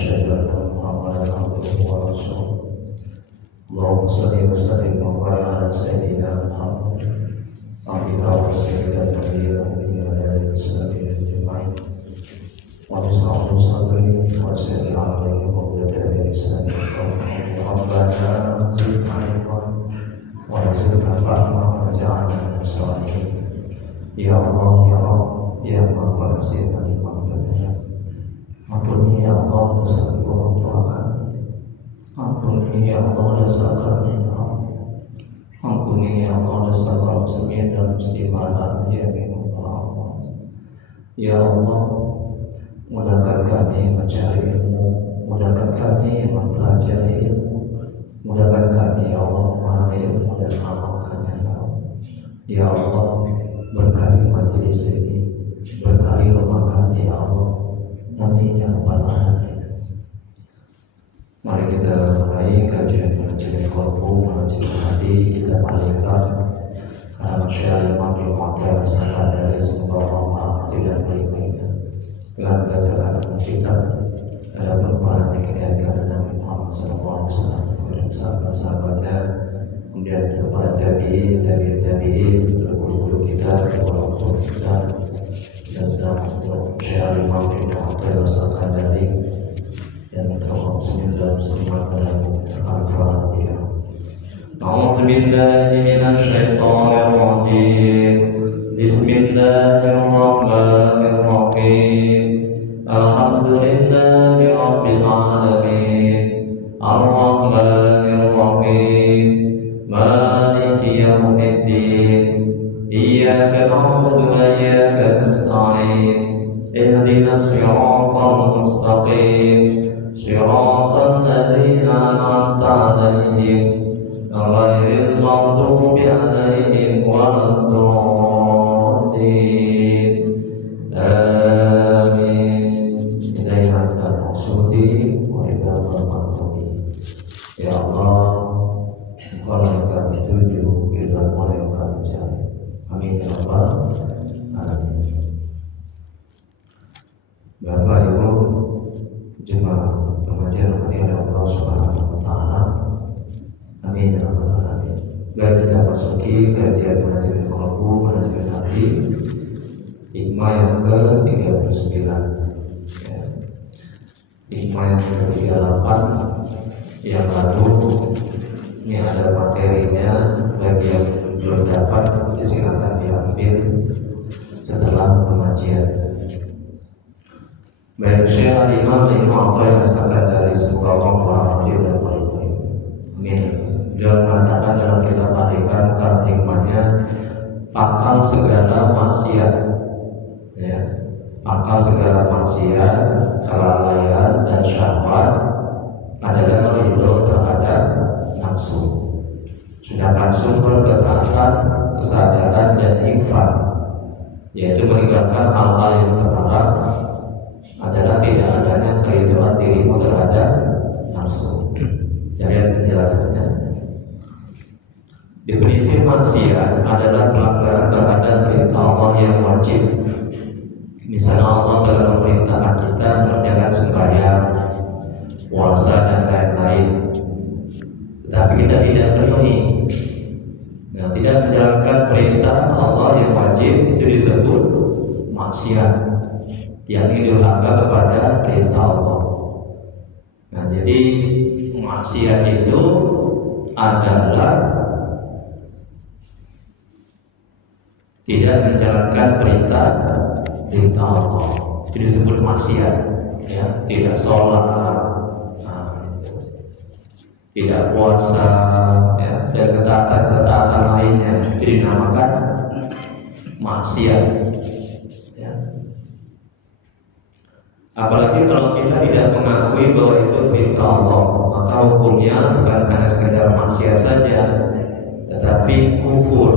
أشهد أن محمدا عبده ورسوله اللهم صل وسلم وبارك على سيدنا محمد عبدك ورسولك النبي الأمي وعلى آله وصحبه أجمعين واشرح صدري ويسر أمري وعقدة من لساني يفقهوا ربنا زدنا علما وارزقنا فهما واجعلنا من الصالحين يا الله يا رب يا من berhasil lima belas. Ampuni ya Allah dosa orang tua kami. Ampuni ya Allah dosa kami. Ampuni ya Allah dosa kaum muslimin dan muslimat yang Allah. Ya Allah, mudahkan kami mencari ilmu, mudahkan kami mempelajari ilmu, mudahkan kami ya Allah memahami ilmu dan mengamalkannya ya Allah. Ya Allah, berkahi majelis ini, berkahi rumah kami ya Allah. Amin ya rabbal alamin. Mari kita mulai kajian menjadi qalbu, menjadi hati kita malaikat. Karena masyarakat Imam Mu'tabar sangat dari semoga Allah tidak baik-baiknya. Dengan bacakan kita ada perubahan yang kita akan Nabi Muhammad SAW dan sahabat-sahabatnya, kemudian kepada tabi'in, guru-guru kita, guru-guru kita, dan untuk Syekh Imam Mu'tabar asalkan dari dan kaum muslimin dan muslimat dalam Al-Fatihah. A'udzu billahi minasy syaithanir rajim. Bismillahirrahmanirrahim. Alhamdulillahi rabbil alamin. Ar-Rahmanir Rahim. Maliki yaumiddin. Iyyaka na'budu wa iyyaka nasta'in. Ihdinas siratal mustaqim. Siratal ladzina an'amta 'alaihim ghairil maghdubi 'alaihim waladdallin. Amin. Hidayatan maksudi wa hidayatan maksudi. Ya Allah, Engkau yang kami tuju, ridho-Mu yang kami cari. Amin ya rabbal alamin. Bapak Ibu jemaah pengajian hati Allah Subhanahu wa taala. Amin ya rabbal alamin. Baik, kita masuki kajian pengajian qalbu, pengajian hati. Hikmah yang ke-39 ya. Hikmah yang ke-38 yang lalu ini ada materinya. Bagi yang belum dapat silakan diambil setelah pengajian. Baik, Syekh Al-Imam Mu'tabar asalkan dari semoga Allah dan baik-baik. Amin. Beliau mengatakan dalam kitab Al-Hikam kalau hikmahnya pangkal segala maksiat ya, pangkal segala maksiat, kelalaian dan syahwat adalah ridho terhadap nafsu. Sedangkan sumber ketaatan, kesadaran dan infak, yaitu meninggalkan hal-hal yang terlarang, adalah tidak adanya keridhaan dirimu terhadap nafsu. Jadi penjelasannya, definisi maksiat adalah pelanggaran terhadap perintah Allah yang wajib. Misalnya Allah telah memerintahkan kita mengerjakan sembahyang, puasa dan lain-lain, tetapi kita tidak penuhi. Nah, tidak menjalankan perintah Allah yang wajib itu disebut maksiat, yang durhaka kepada perintah Allah. Nah, jadi maksiat itu adalah tidak menjalankan perintah Allah. Itu disebut maksiat ya, tidak sholat, tidak puasa ya, dan ketaatan lainnya itu dinamakan maksiat ya. Apalagi kalau kita tidak mengakui bahwa itu perintah Allah, maka hukumnya bukan hanya sekedar maksiat saja, tetapi kufur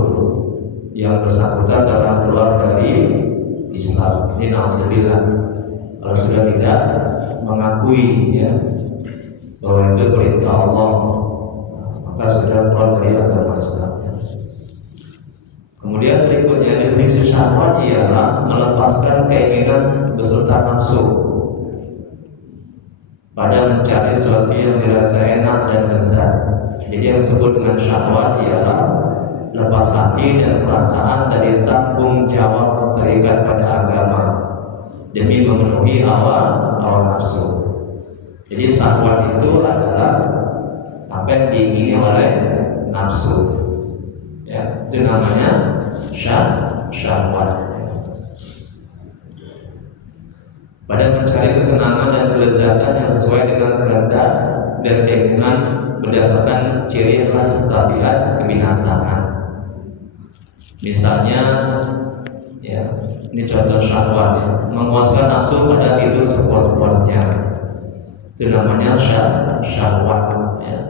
yang bersangkutan telah keluar dari Islam. Ini na'udzubillah. Kalau sudah tidak mengakui ya bahwa itu perintah Allah, maka sudah keluar dari agama Islam. Kemudian berikutnya definisi syahwat ialah melepaskan keinginan beserta nafsu. pada mencari sesuatu yang dirasa enak dan lezat. Jadi yang disebut dengan syahwat ialah lepas hati dan perasaan dari tanggung jawab terikat pada agama demi memenuhi hawa nafsu. Jadi syahwat itu adalah apa yang diingini oleh nafsu. Ya, itu namanya syahwat. Pada mencari kesenangan dan kelezatan yang sesuai dengan kehendak dan keinginan berdasarkan ciri khas tabiat kebinatangan. Misalnya, ya, ini contoh syahwat, ya, memuaskan nafsu pada tidur sepuas-puasnya. Itu namanya syahwat. Ya.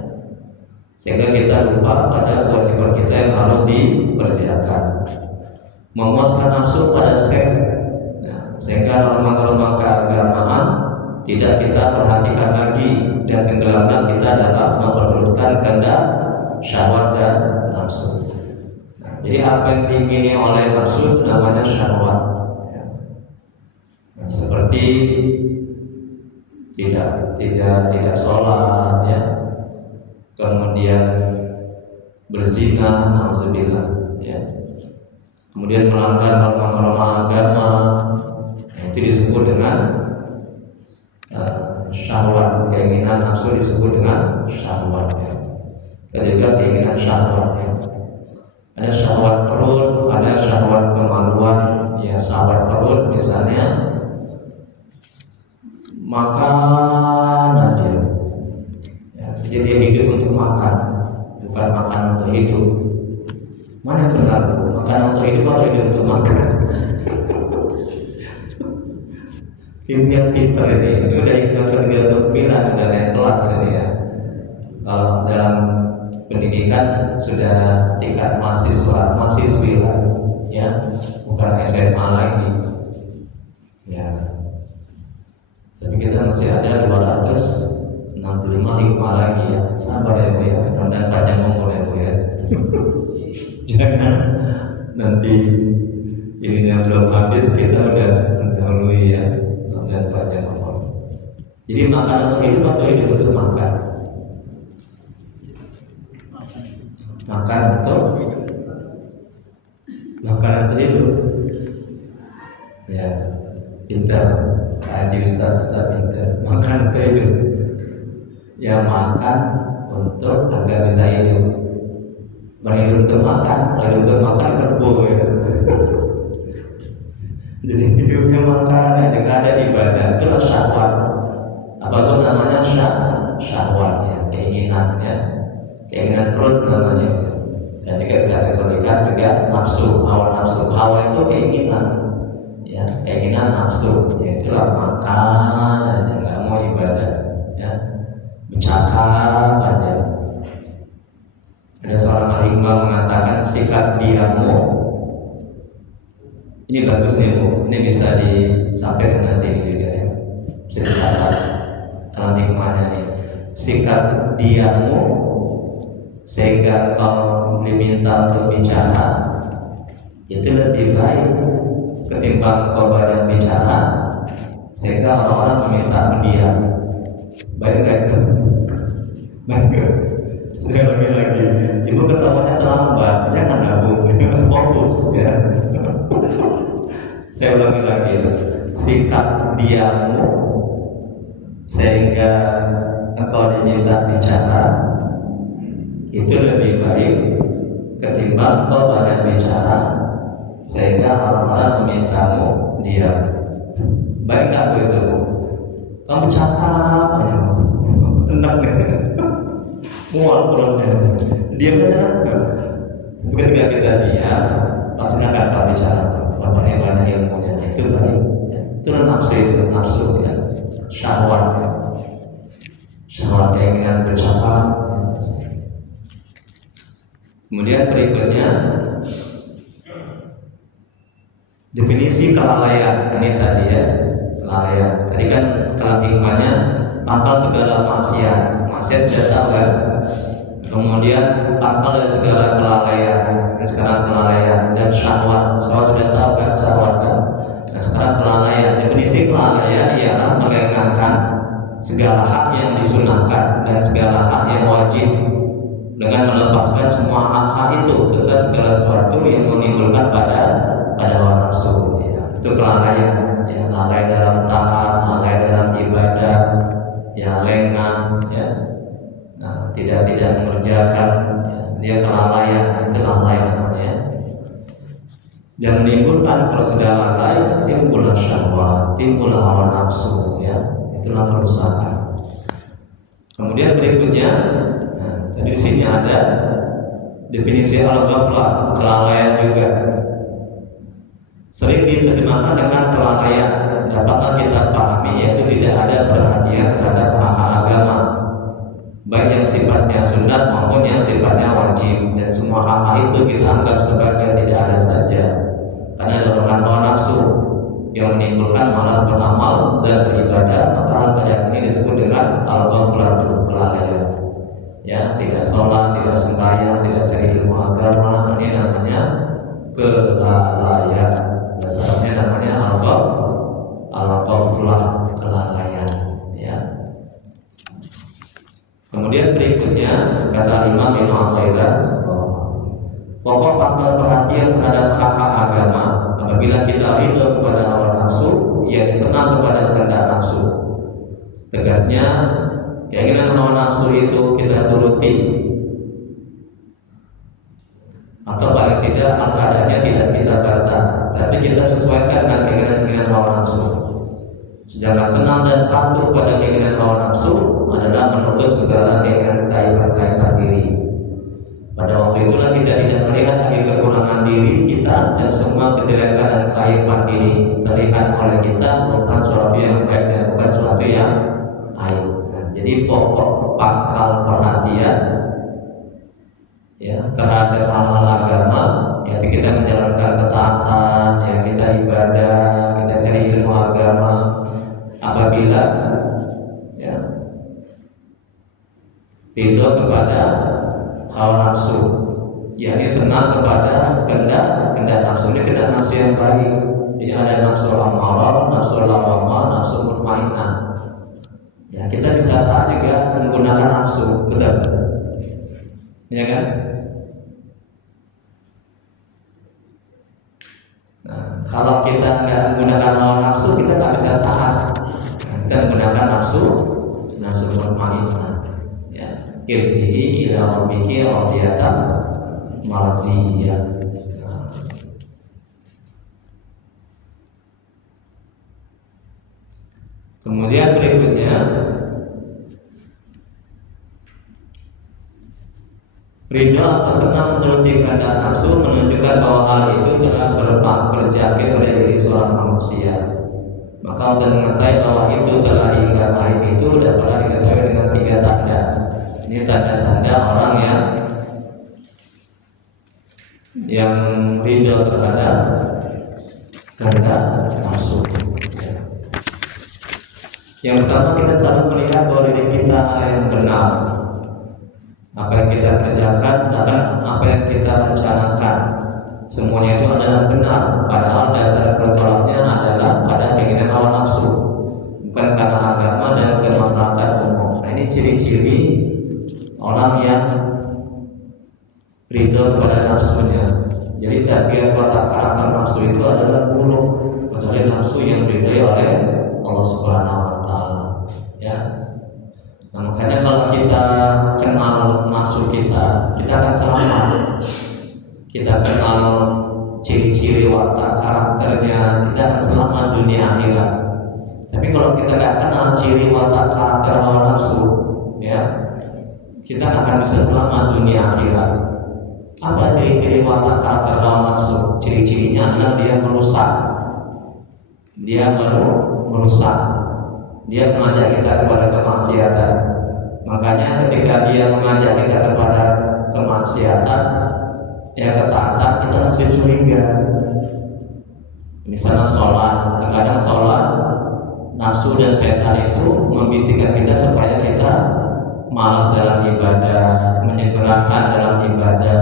Sehingga kita lupa pada kewajiban kita yang harus dikerjakan. Memuaskan nafsu pada seks, ya, sehingga norma-norma keagamaan tidak kita perhatikan lagi dan tenggelamnya kita dalam memperturutkan kehendak syahwat dan nafsu. Jadi apa yang diingini oleh nafsu namanya syahwat. Ya. Nah, seperti tidak sholat, ya, kemudian berzina, nauzubillah, ya, kemudian melanggar norma-norma agama, itu disebut dengan syahwat. Keinginan nafsu disebut dengan syahwat. Ya. Juga keinginan syahwat. Ya. Ada syahwat perut, ada syahwat kemaluan. Ya, syahwat perut misalnya makan aja. Ya, jadi dia hidup untuk makan, bukan makan untuk hidup. Mana yang benar? Makan untuk hidup atau hidup untuk makan? Yang pintar ini udah ikut ke-39, udah naik kelas ini ya. Kalau dalam pendidikan sudah tingkat mahasiswi lah, ya, bukan SMA lagi, ya. Tapi kita masih ada 265 hikmah lagi, ya. Sabar ya Bu ya, dan panjang umur ya Bu ya. Jangan nanti ininya belum habis kita udah mendahului, ya, dan panjang umur. Jadi makan untuk hidup atau hidup untuk makan? Makan untuk hidup. Ya, pintar. Haji Ustaz pintar. Makan untuk hidup. Ya, makan untuk agar bisa hidup. Berhidup untuk makan, berhidup untuk makan kerbo ya. Jadi hidupnya makan, ya, ada ibadah. Itulah syahwat. Apapun namanya syahwat, ya, keinginan, ya. Keinginan perut namanya itu. Dan juga dikategorikan juga nafsu, hawa nafsu. Hawa itu keinginan, ya, keinginan nafsu. Ya, itulah makan aja, nggak mau ibadah, ya, bercakap aja. Ada seorang al-hikmah mengatakan sikap diammu. Ini bagus nih Bu, ini bisa disampaikan nanti juga, ya. Bisa dicatat dalam hikmahnya nih. Sikap diammu sehingga kau diminta untuk bicara itu lebih baik ketimbang kau banyak bicara sehingga orang-orang meminta diam. Baik nggak itu? Baik nggak? Saya lagi ibu ketawanya terlambat, jangan nabung, fokus, ya. Saya ulangi lagi itu. Sikap diammu sehingga engkau diminta bicara itu lebih baik ketimbang kau banyak bicara sehingga orang-orang memintamu diam. Baik nggak itu Bu? Kamu cakap aja, enak nih, mual perutnya, diam aja enak. Ketika kita diam, pasti akan kalau bicara, banyak ilmunya, itu baik. Ya. Itu nafsu, ya, syahwat, ya. Syahwat keinginan bercakap. Ya. Kemudian berikutnya definisi kelalaian. Ini tadi, ya, kelalaian. Tadi kan dalam hikmahnya pangkal segala maksiat tidak tahu kan. Kemudian pangkal dari segala kelalaian. Dan sekarang kelalaian dan syahwat sudah tahu kan, syahwat kan. Nah sekarang kelalaian. Definisi kelalaian ialah melengahkan segala hak yang disunahkan dan segala hak yang wajib, dengan melepaskan semua hak-hak itu serta segala sesuatu yang menimbulkan pada hawa nafsu. Ya, itu kelalaian, ya, lalai dalam taat, lalai dalam ibadah, ya, lengah, ya, nah, tidak mengerjakan, ya, dia kelalaian, itu lalai namanya. Dan menimbulkan, kalau sudah lalai, timbul syahwat, timbul hawa nafsu, ya, itulah kerusakan. Kemudian berikutnya, nah, tadi di sini ada definisi al-ghaflah, kelalaian juga. Sering diterjemahkan dengan kelalaian. Dapatlah kita pahami yaitu tidak ada perhatian terhadap hak-hak agama, baik yang sifatnya sunat maupun yang sifatnya wajib, dan semua hak-hak itu kita anggap sebagai tidak ada saja karena dorongan hawa nafsu yang menimbulkan malas beramal dan beribadah. Maka hal-hal ini disebut dengan al-ghaflah, kelalaian. Ya, tidak sholat, tidak sembahyang, tidak cari ilmu agama, ini namanya kelalaian. Dasarnya namanya al-ghaflah, kelalaian, ya. Kemudian berikutnya kata Imam Ibnu Athaillah, pokok pangkal perhatian terhadap hak-hak agama apabila kita ridho kepada hawa nafsu, yang senang kepada kehendak nafsu. Tegasnya, keinginan hawa nafsu itu kita turuti, atau paling tidak keadaannya tidak kita bantah, tapi kita sesuaikan dengan keinginan hawa nafsu. Sedangkan senang dan patuh pada keinginan hawa nafsu adalah menutup segala keinginan keaiban diri. Pada waktu itulah kita tidak melihat lagi kekurangan diri kita, dan semua kejelekan dan keaiban diri terlihat oleh kita merupakan suatu yang baik dan bukan suatu yang aib. Nah, jadi pokok pangkal perhatian, ya, terhadap hal-hal agama, yaitu kita menjalankan ketaatan, ya, kita ibadah, kita cari ilmu agama apabila, ya, ridho kepada hawa nafsu, yakni senang kepada kehendak nafsu. Ini kehendak nafsu yang baik. Jadi ada nafsu amarah, nafsu lawamah, nafsu mutmainnah. Ya, kita bisa taat juga menggunakan nafsu, betul? Ya kan? Nah, kalau kita nggak menggunakan hawa nafsu, kita nggak bisa taat. Nah, kita menggunakan nafsu mutmainnah. Ya, irji'i ila rabbiki radiyatan mardiyah. Kemudian berikutnya, ridho atau senang menuruti kehendak nafsu menunjukkan bahwa hal itu telah berjangkit pada diri seorang manusia. Maka untuk mengetahui bahwa itu telah diingkar aib itu dapat diketahui dengan 3 tanda. Ini tanda-tanda orang yang ridho terhadap kehendak nafsu. Yang pertama, kita selalu melihat bahwa diri kita yang benar. Apa yang kita kerjakan, bahkan apa yang kita rencanakan, semuanya itu adalah benar. Padahal dasar pertolaknya adalah pada keinginan hawa nafsu, bukan karena agama dan kemaslahatan umum. Nah, ini ciri-ciri orang yang ridho kepada nafsunya. Jadi tabiat watak karakter nafsu itu adalah buruk, kecuali nafsu yang diridhoi oleh Allah Subhanahu wa Ta'ala. Ya. Nah, makanya kalau kita kenal nafsu kita akan selamat. Kita kenal ciri-ciri watak karakternya, kita akan selamat dunia akhirat. Tapi kalau kita nggak kenal ciri watak karakter hawa nafsu, ya, kita nggak akan bisa selamat dunia akhirat. Apa ciri-ciri watak karakter hawa nafsu? Ciri-cirinya adalah dia merusak. Dia mengajak kita kepada kemaksiatan. Makanya ketika dia mengajak kita kepada kemaksiatan, ya, ketaatan, kita mesti curiga. Misalnya sholat, terkadang sholat, nafsu dan setan itu membisikkan kita supaya kita malas dalam ibadah, menyegerakan dalam ibadah,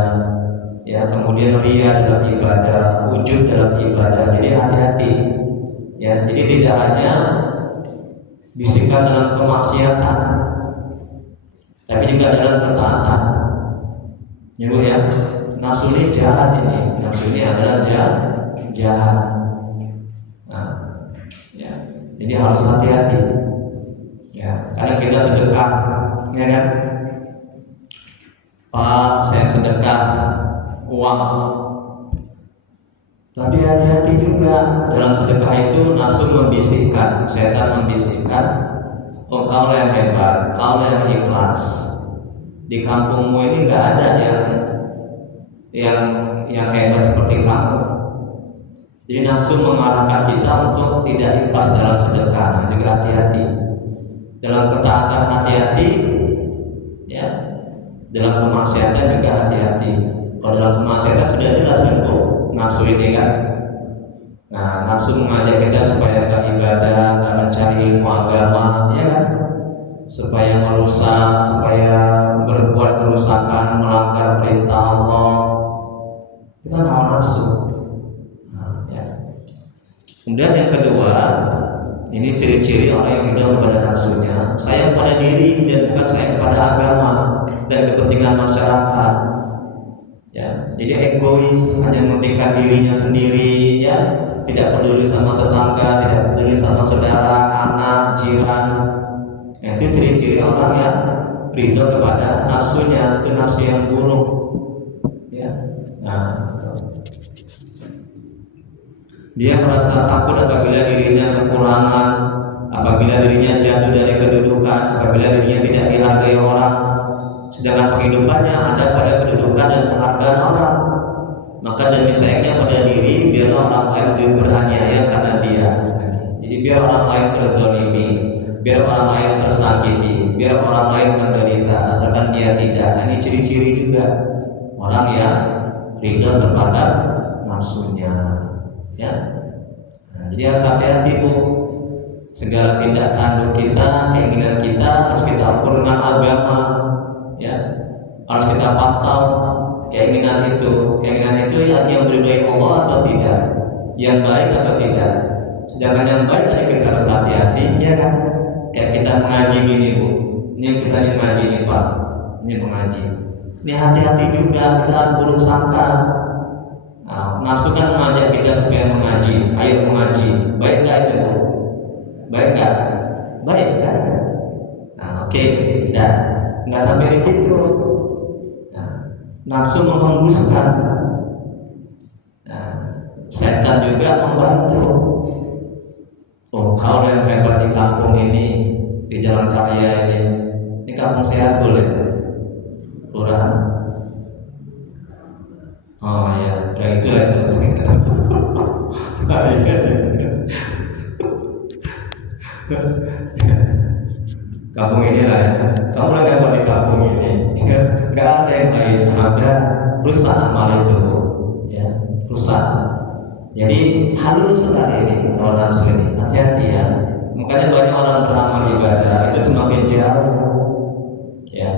ya, kemudian riya dalam ibadah, ujub dalam ibadah. Jadi hati-hati, ya. Jadi tidak hanya bisikan dalam kemaksiatan, tapi juga dalam ketaatan. Ya Bu ya, nafsu ini jahat ini, nafsu ini adalah jahat. Nah, ya, jadi harus hati-hati. Ya, kadang kita sedekah, ya kan? Pak, saya sedekah uang. Tapi hati-hati juga dalam sedekah itu nafsu membisikkan, setan membisikkan, oh kau yang hebat, kau yang ikhlas. Di kampungmu ini nggak ada yang hebat seperti kamu. Jadi nafsu mengarahkan kita untuk tidak ikhlas dalam sedekah. Nah, juga hati-hati. Dalam ketaatan hati-hati, ya. Dalam kemaksiatan juga hati-hati. Kalau dalam kemaksiatan sudah jelas kan Bu, nafsu ini kan. Nah, nafsu mengajak kita supaya nggak ibadah, nggak mencari ilmu agama, ya kan? Supaya merusak, supaya berbuat kerusakan, melanggar perintah Allah. Kita hawa nafsu. Nah, ya. Kemudian yang kedua, ini ciri-ciri orang yang hidup kepada nafsunya, sayang pada diri dan bukan sayang pada agama dan kepentingan masyarakat. Ya, jadi egois, hanya mementingkan dirinya sendiri, ya, tidak peduli sama tetangga, tidak peduli sama saudara, anak, jiran. Nah, itu ciri-ciri orang yang ridho kepada nafsunya, itu nafsu yang buruk. Ya, nah, dia merasa takut apabila dirinya kekurangan, apabila dirinya jatuh dari kedudukan, apabila dirinya tidak dihargai orang. Sedangkan penghidupannya ada pada kedudukan dan penghargaan orang. Maka demi sayangnya pada diri, biar orang lain beraniaya karena dia. Jadi biar orang lain terzalimi, biar orang lain tersakiti, biar orang lain menderita, asalkan dia tidak. Ini ciri-ciri juga orang yang ridho terhadap nafsunya. Ya. Nah, jadi harus hati-hati Bu. Segala tindak tanduk kita, keinginan kita harus kita ukur dengan agama. Ya, harus kita pantau keinginan itu yang diridhoi Allah atau tidak, yang baik atau tidak. Sedangkan yang baik tadi kita harus hati-hati, ya kan? Kayak kita mengaji gini Bu, ini kita mengaji ini Pak, ini mengaji. Ini hati-hati juga, kita harus buruk sangka. Nah, nafsu kan mengajak kita supaya mengaji, ayo mengaji. Baik nggak itu Bu? Baik nggak? Baik kan? Nah, oke, nggak sampai di situ. Nah, nafsu menghembuskan. Nah, setan juga membantu. Oh, kau yang hebat di kampung ini, di Jalan Karya ini kampung sehat boleh, Kelurahan. Oh ya, udah itulah itu. Kampung ini lah ya. Kamu lagi apa di kampung ini? Nggak ada yang lain, ada rusak amal itu, ya, rusak. Jadi halus sekali ini kalau nafsu ini, hati-hati ya. Makanya banyak orang beramal ibadah itu semakin jauh, ya,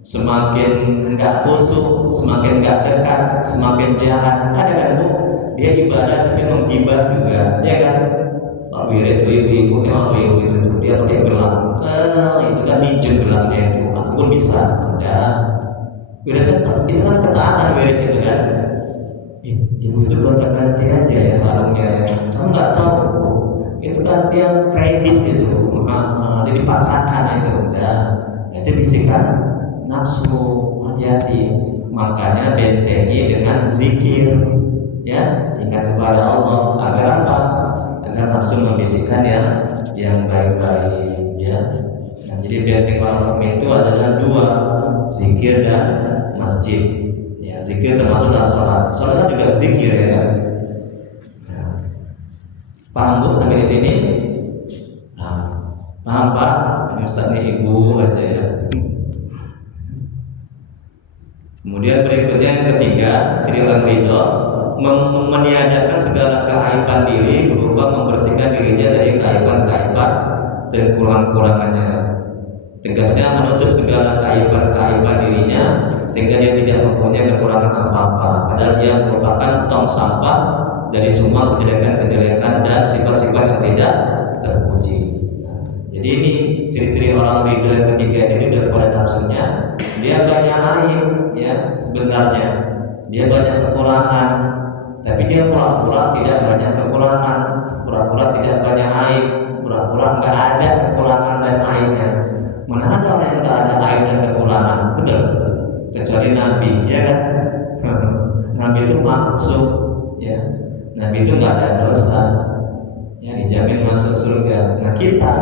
semakin nggak khusyuk, semakin nggak dekat, semakin jahat. Ada kan Bu? Dia ibadah tapi menggibah juga, ya kan? Pak Wirid itu ibu-ibu, tengok tuh ibu itu tuh, dia pakai gelang. Itu kan minjem gelangnya itu, aku pun bisa. Udah, Wirid kan itu kan ketaatan Wirid itu kan. Ibu itu gonta-ganti aja ya sarungnya. Kamu nggak tahu, itu kan dia kredit itu, dia dipaksakan itu. Udah, itu bisikan nafsu, hati-hati. Makanya bentengi dengan zikir, ya, ingat kepada Allah. Agar apa? Agar nafsu membisikkan yang baik-baik, ya. Nah, jadi benteng orang mukmin itu adalah dua, zikir dan masjid. Ya, zikir termasuk sholat. Sholat juga zikir, ya kan? Ya. Paham Bu sampai di sini? Nah, paham Pak? Ini Ustaz nih ibu aja ya. Kemudian berikutnya yang ketiga, ciri orang ridho, meniadakan segala keaiban diri berupa membersihkan dirinya dari keaiban-keaiban dan kurang-kurangannya. Tegasnya menutup segala keaiban-keaiban dirinya sehingga dia tidak mempunyai kekurangan apa-apa. Padahal dia merupakan tong sampah dari semua kejelekan-kejelekan dan sifat-sifat yang tidak terpuji. Nah, Jadi ini ciri-ciri orang ridho yang ketiga ini daripada nafsunya, dia banyak aib ya sebenarnya, dia banyak kekurangan, tapi dia pura-pura tidak banyak kekurangan, pura-pura tidak banyak aib, pura-pura nggak ada kekurangan dan aibnya. Mana ada orang yang nggak ada aib dan kekurangan, betul? Kecuali Nabi, ya kan? Nabi itu maksud, ya. Nabi itu nggak ada dosa, ya dijamin masuk surga. Nah kita,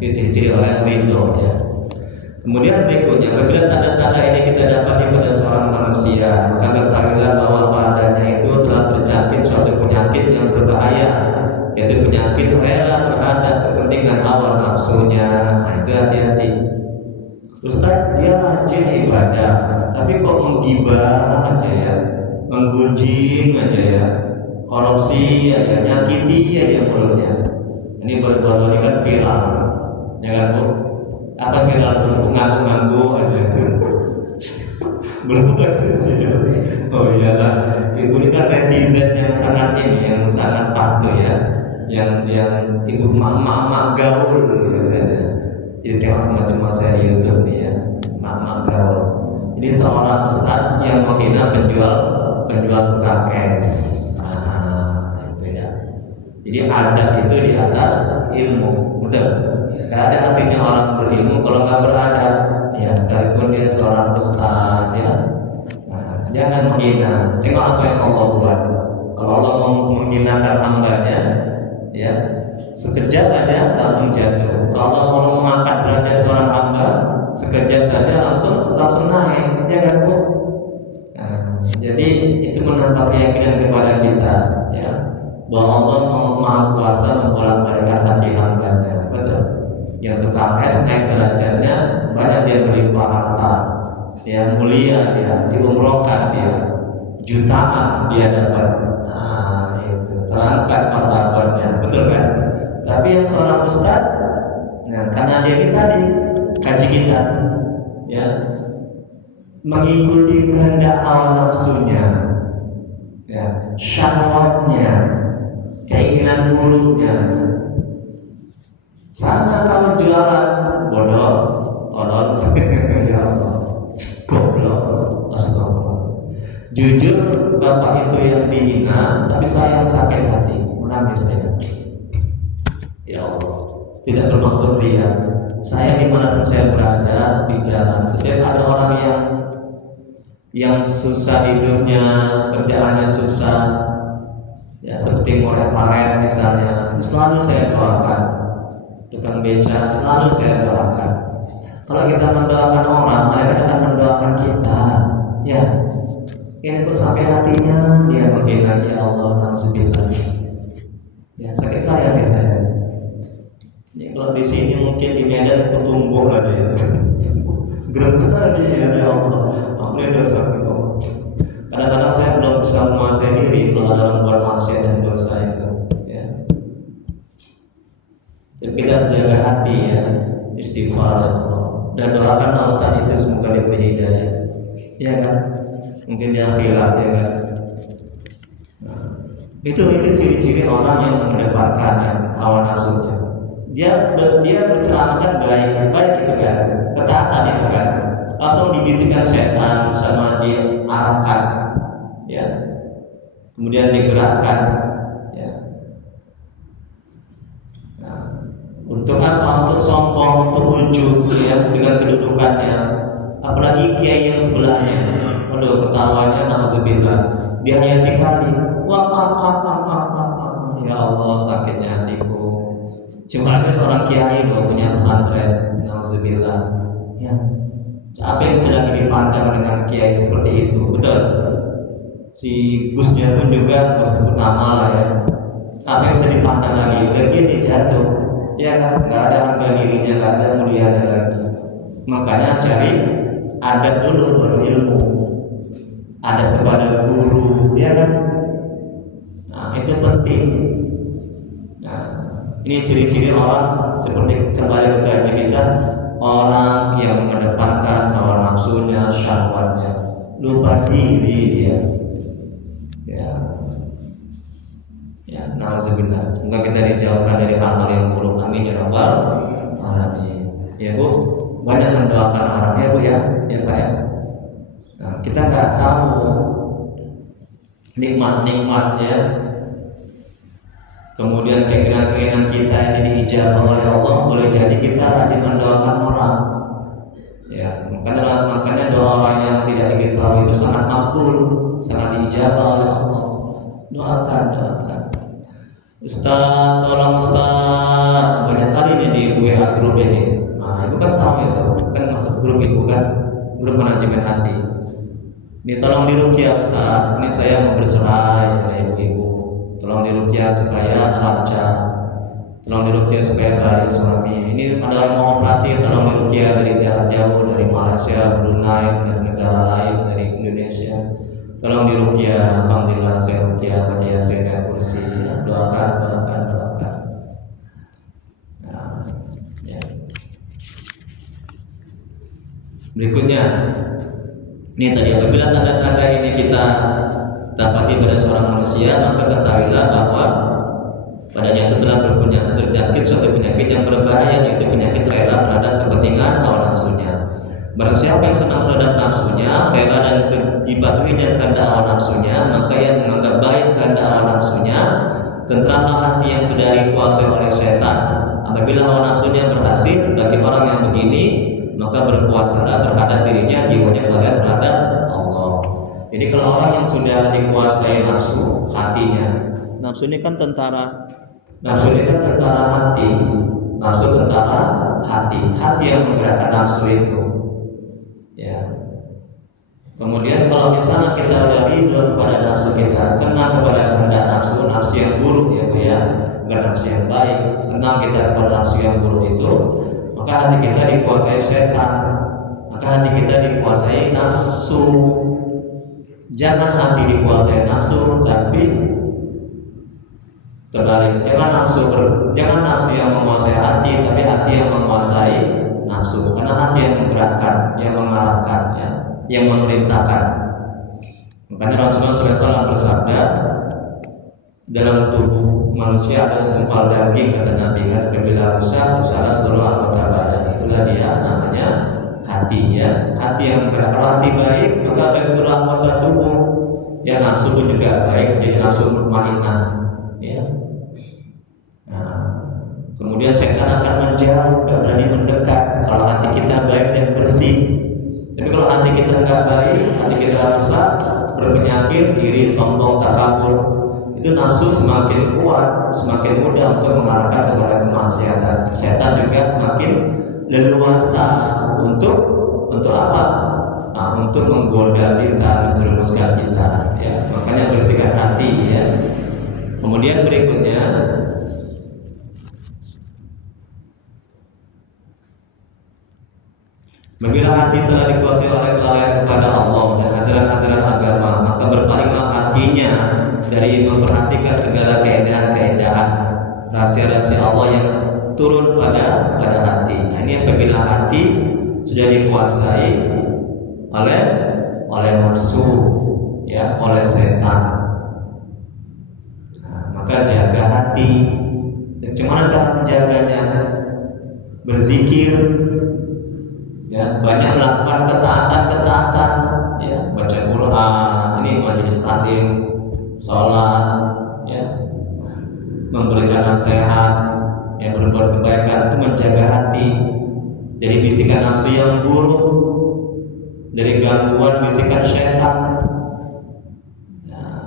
itu ciri-ciri orang yang ridho, ya. Kemudian berikutnya, apabila tanda-tanda ini kita dapati pada seorang manusia, maka ketahuilah bahwa padanya itu telah terjangkit suatu penyakit yang berbahaya, yaitu penyakit rela terhadap kepentingan hawa nafsunya. Nah itu hati-hati. Ustaz dia rajin ibadah, tapi kok menggibah aja ya, menggunjing aja ya, korupsi aja, nyakiti aja mulutnya. Ini baru-baru ini kan viral, ya kan Bu? Apa viral Bu? Ngaku-ngaku aja. Belum aja sih. Oh iyalah, Ibu ini kan netizen yang sangat ini, yang sangat patuh ya, yang ibu mak gaul gitu. Jadi tengok semacam saya YouTube nih ya, mak gaul. Jadi seorang ustaz yang menghina penjual tukang es. Itu ya. Jadi adab itu di atas ilmu, betul? Gak ada artinya orang berilmu kalau nggak beradab. Ya sekalipun dia seorang ustaz ya. Nah, jangan menghina. Tengok apa yang Allah buat. Kalau Allah mau menghinakan hambanya, ya sekejap aja langsung jatuh. Kalau Allah mau mengangkat derajat seorang hamba, sekejap saja langsung naik, ya kan Bu? Nah, jadi itu menambah keyakinan kepada kita, ya, bahwa Allah Maha Kuasa membolak-balikkan hati hambanya, betul? Yang tukang es naik derajatnya, banyak dia berlimpah harta, yang mulia dia, diumrohkan dia, jutaan dia dapat. Nah itu terangkat martabatnya, betul kan? Tapi yang seorang ustaz, nah karena dia ini tadi kaji kita, ya, mengikuti kehendak hawa nafsunya, ya, syahwatnya, keinginan buruknya. Sana kamu jualan bodoh, tolol, ya Allah, goblok, astagfirullah. Jujur bapak itu yang dihina, tapi saya yang sakit hati, menangis saya. Ya Allah, tidak bermaksud ria. Saya dimanapun saya berada di jalan, setiap ada orang yang susah hidupnya, kerjaannya susah, ya seperti ngorek paret misalnya, itu selalu saya doakan. Tukang beca selalu saya doakan. Kalau kita mendoakan orang, mereka akan mendoakan kita. Ya, ini kok sampai hatinya dia menghina, ya Allah, na'udzubillah. Ya sakit kali hati saya. Ya, kalau di sini mungkin di Medan pertumbuh ada itu. Gerak tadi ya Allah. Amin dosa kita. Kadang-kadang saya belum bisa menguasai diri kalau dalam buat maksiat dan dosa itu. Ya. Jadi kita jaga hati ya, istighfar ya Allah. Dan doakan Ustaz itu semoga diberi hidayah. Ya kan? Mungkin dia khilaf ya kan. Nah, itu ciri-ciri orang yang mengedepankan ya, hawa nafsunya. Dia berceramah kan baik itu kan, ketaatan itu kan, langsung dibisikkan setan sama diarahkan, ya, kemudian digerakkan, ya. Nah, untuk apa? Untuk sombong, untuk ujub, ya, dengan kedudukannya. Apalagi kiai yang sebelahnya, waduh ketawanya na'udzubillah, dia hayati kali, wah, ya Allah sakitnya hatiku. Cuma ada seorang kiai loh punya pesantren, na'udzubillah, ya. Apa yang sedang dipandang dengan kiai seperti itu, betul? Si Gusnya pun juga harus sebut nama lah ya. Apa yang bisa dipandang lagi? Lagi dia jatuh, ya kan? Gak ada harga dirinya, gak ada mulianya lagi. Makanya cari adab dulu baru ilmu, adab kepada guru, ya kan? Nah itu penting. Ini ciri-ciri orang seperti kembali ke kaji kita, orang yang mengedepankan hawa nafsunya, syahwatnya, lupa diri dia. Ya. Nauzubillah. Semoga kita dijauhkan dari hal-hal yang buruk. Amin ya rabbal alamin. Ya Bu, banyak mendoakan orang ya Bu ya, ya Pak ya. Nah, kita nggak tahu nikmat-nikmatnya. Kemudian keinginan-keinginan kita ini diijabah oleh Allah, boleh jadi kita rajin mendoakan orang. Ya, makanya doa orang yang tidak diketahui itu sangat makbul, sangat diijabah oleh Allah. Doakan. Ustaz, tolong Ustaz, banyak kali ini di WA grup ini. Nah, ibu kan tahu itu, kan masuk grup ibu kan, grup manajemen hati. Ini tolong diruqyah Ustaz, ini saya mau bercerai ya ibu-ibu. Tolong diruqyah supaya lancar. Tolong diruqyah supaya baik suami. Ini ada yang mau operasi, tolong diruqyah dari jauh-jauh, dari Malaysia, Brunei, dari negara lain, dari Indonesia. Tolong diruqyah. Alhamdulillah saya ruqyah baca Yasin dan kursi. Ya, doakan. Nah, ya. Berikutnya, ini tadi apabila tanda-tanda ini kita dapati pada seorang manusia, maka ketahuilah bahwa padanya itu telah terjangkit suatu penyakit yang berbahaya, yaitu penyakit rela terhadap kepentingan hawa nafsunya. Barang siapa yang senang terhadap nafsunya, rela dan dipatuhinya kehendak hawa nafsunya, maka yang menganggap baik kehendak hawa nafsunya, tentramlah hati yang sudah dikuasai oleh setan. Apabila hawa nafsunya berhasil, bagi orang yang begini, maka berkuasalah terhadap dirinya, jiwanya terhadap Allah. Jadi kalau orang yang sudah dikuasai nafsu, hatinya, nafsu ini kan tentara hati, hati yang menggerakkan nafsu itu. Ya. Kemudian kalau misalnya kita udah ridho kepada nafsu kita, senang kepada kehendak nafsu yang buruk ya Bu ya, bukan nafsu yang baik, senang kita kepada nafsu yang buruk itu, maka hati kita dikuasai setan, maka hati kita dikuasai nafsu. Jangan hati dikuasai nafsu, tapi terbalik. Jangan nafsu yang menguasai hati, tapi hati yang menguasai nafsu. Karena hati yang menggerakkan, yang mengarahkan, ya, yang memerintahkan. Makanya Rasulullah SAW bersabda, dalam tubuh manusia ada segumpal daging, kata Nabi, kan apabila rusak, rusaklah seluruh anggota badan. Itulah dia namanya hati, ya. Hati yang bergerak. Kalau hati baik, maka baik seluruh anggota tubuh. Ya, nafsu pun juga baik, jadi nafsu mutmainnah, ya. Nah, kemudian setan akan menjauh, gak berani mendekat. Kalau hati kita baik dan bersih. Tapi kalau hati kita nggak baik, hati kita rusak, berpenyakit, iri, sombong, takabur, itu nafsu semakin kuat, semakin mudah untuk mengarahkan kepada kemaksiatan. Setan juga semakin leluasa untuk apa? Nah, untuk menggoda kita, menjerumuskan kita. Ya, makanya bersihkan hati, ya. Kemudian berikutnya, apabila hati telah dikuasai oleh kelalaian kepada Allah dan ajaran-ajaran agama, maka berpalinglah hatinya dari memperhatikan segala keindahan-keindahan rahasia-rahasia Allah yang turun pada hati. Nah, ini apabila hati sudah dikuasai oleh nafsu, ya, oleh setan. Nah, maka jaga hati. Bagaimana cara menjaganya? Berzikir, ya, banyak melakukan ketaatan, ya, baca Quran, ini majelis taklim, sholat, ya, memberikan nasihat, yang berbuat kebaikan, itu menjaga hati dari bisikan nafsu yang buruk, dari gangguan bisikan syaitan. Nah,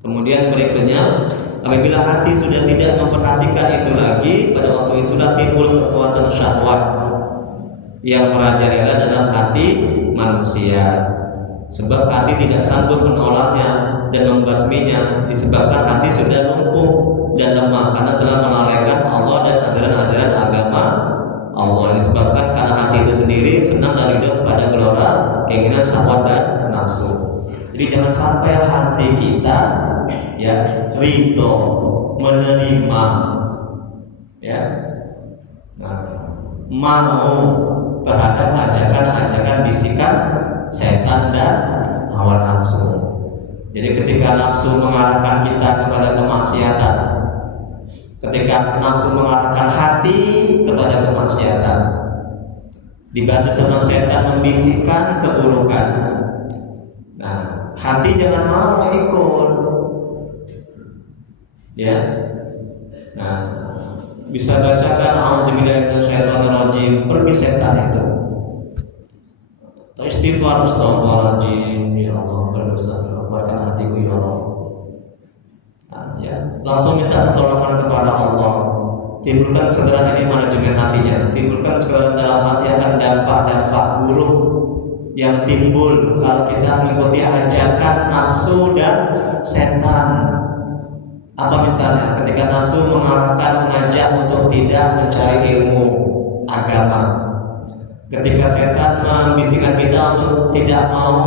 kemudian berikutnya, apabila hati sudah tidak memperhatikan itu lagi, pada waktu itulah timbul kekuatan syahwat yang merajalela dalam hati manusia. Sebab hati tidak sanggup menolaknya dan membasminya, disebabkan hati sudah lumpuh dan lemah karena telah melalaikan Allah dan ajaran-ajaran agama Allah. Disebabkan karena hati itu sendiri senang dan ridho kepada gelora keinginan syahwat dan nafsu. Jadi jangan sampai hati kita, ya, ridho, menerima, ya, mau terhadap ajakan-ajakan bisikan setan dan hawa nafsu. Jadi ketika nafsu mengarahkan kita kepada kemaksiatan, ketika nafsu mengarahkan hati kepada kemaksiatan, dibantu sama setan membisikkan keburukan. Nah, hati jangan mau ikut, ya. Nah, bisa bacakan auzubillahi minasyaitonirrajim, pergi setan itu. Atau istighfar, astagfirullahaladzim, ya Allah berdosa, keluarkan hatiku ya Allah. Nah, ya, langsung minta pertolongan kepada Allah. Timbulkan kesadaran ini manajemen hatinya. Timbulkan kesadaran dalam hati akan dampak-dampak buruk yang timbul kalau kita mengikuti ajakan nafsu dan setan. Apa misalnya? Ketika nafsu mengarahkan, mengajak untuk tidak mencari ilmu agama. Ketika setan membisikkan kita untuk tidak mau,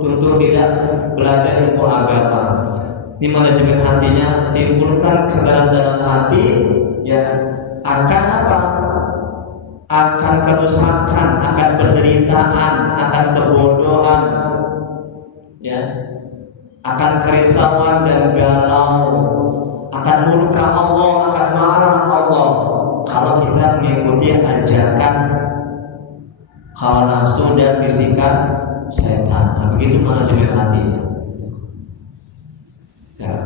untuk tidak belajar ilmu agama. Di manajemen hatinya, timbulkan kesadaran dalam hati, ya, akan apa? Akan kerusakan, akan penderitaan, akan kebodohan, ya, akan kerisauan dan galau, akan murka Allah, akan marah Allah kalau kita mengikuti ajakan hawa nafsu dan bisikan setan. Nah, begitu manajemen hati. Ya.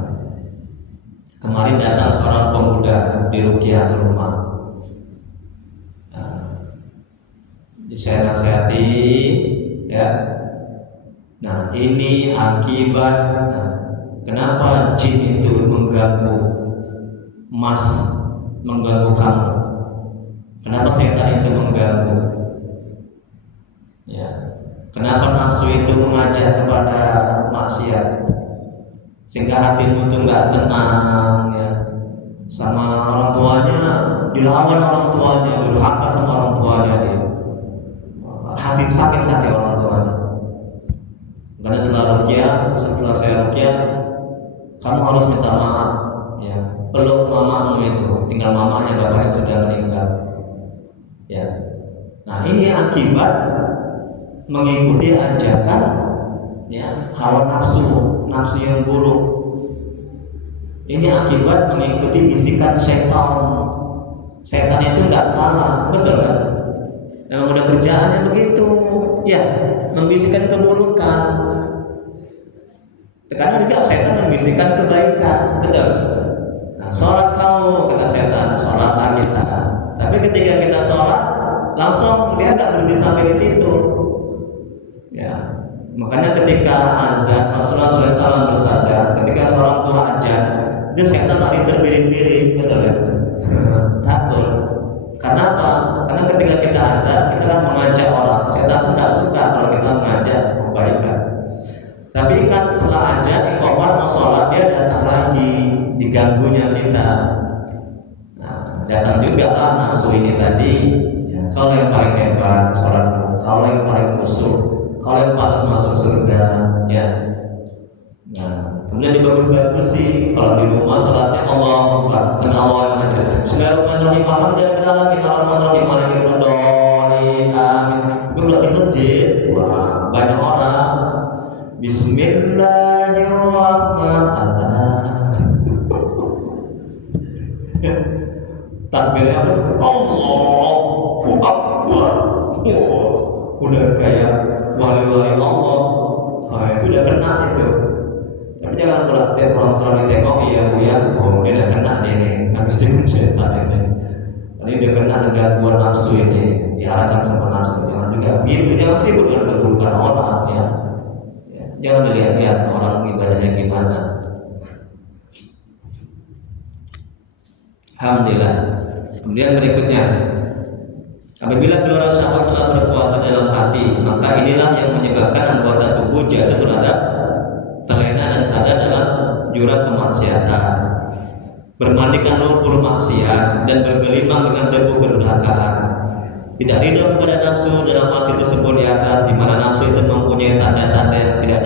Kemarin datang seorang pemuda di Ruqyah ke rumah. Saya nasihati, ya. Nah, ini akibat kenapa jin itu mengganggu Mas, mengganggu kamu. Kenapa setan itu mengganggu? Ya. Kenapa nafsu itu mengajak kepada maksiat? Sehingga hatimu itu nggak tenang, ya. Sama orang tuanya, dilawan orang tuanya, durhaka sama orang tuanya dia. Hati sakit hati orang tuanya. Karena setelah saya ruqyah, kamu harus minta maaf, ya. Peluk mamamu itu, tinggal mamanya, bapaknya sudah meninggal, ya. Nah, ini akibat mengikuti ajakan, ya, hawa nafsu yang buruk. Ini akibat mengikuti bisikan setan. Setan itu nggak salah, betul kan? Memang udah kerjaannya begitu, ya, membisikkan keburukan. Karena juga setan membisikkan kebaikan, betul. Nah, sholat kamu, kata setan, sholatlah kita. Tapi ketika kita sholat, langsung dia nggak berhenti sampai di situ. Ya, makanya ketika azan, Rasulullah SAW bersabda, ketika seorang tua azan, itu setan lari terbirit-birit, betul ya? Takut. Karena apa? Karena ketika kita azan, kita kan mengajak orang. Setan itu nggak suka kalau kita mengajak kebaikan. Tapi ingat, setelah azan, iqamah mau sholat, dia datang lagi, diganggunya kita. Nah, datang juga lah nafsu ini tadi. Ya, kalau yang paling hebat sholatmu, kalau yang paling khusyuk, kalau yang pantas masuk surga, ya. Nah, kemudian dibagus-bagus sih kalau di rumah sholatnya Allahu Akbar, karena Allah yang ada. Bismillahirrahmanirrahim. Alhamdulillahirrahmanirrahim. Maliki yaumiddin. Amin. Kalau di masjid, wah, banyak orang. Bismillahirrahmanirrahim. Takbirnya Allahu Akbar. Udah kayak wali-wali Allah. Nah, itu udah kena itu. Tapi jangan pula setiap orang sholat ditengok, iya bu ya, oh dia udah kena dia nih, habisin setan ini. Ini dia kena gangguan nafsu ini, diarahkan sama nafsu. Jangan juga gitu, jangan sibuk dengan keburukan orang, ya. Jangan dilihat-lihat orang ibadahnya gimana. Alhamdulillah. Kemudian berikutnya, apabila kedua syahwat telah berpuasa dalam hati, maka inilah yang menyebabkan anggota tubuh jatuh terhadap terlena dan sadar dalam jurang kemaksiatan, bermandikan lumpur maksiat dan bergelimang dengan debu kedurhakaan. Tidak ridho kepada nafsu dalam hati tersebut di atas, di mana nafsu itu mempunyai tanda-tanda yang tidak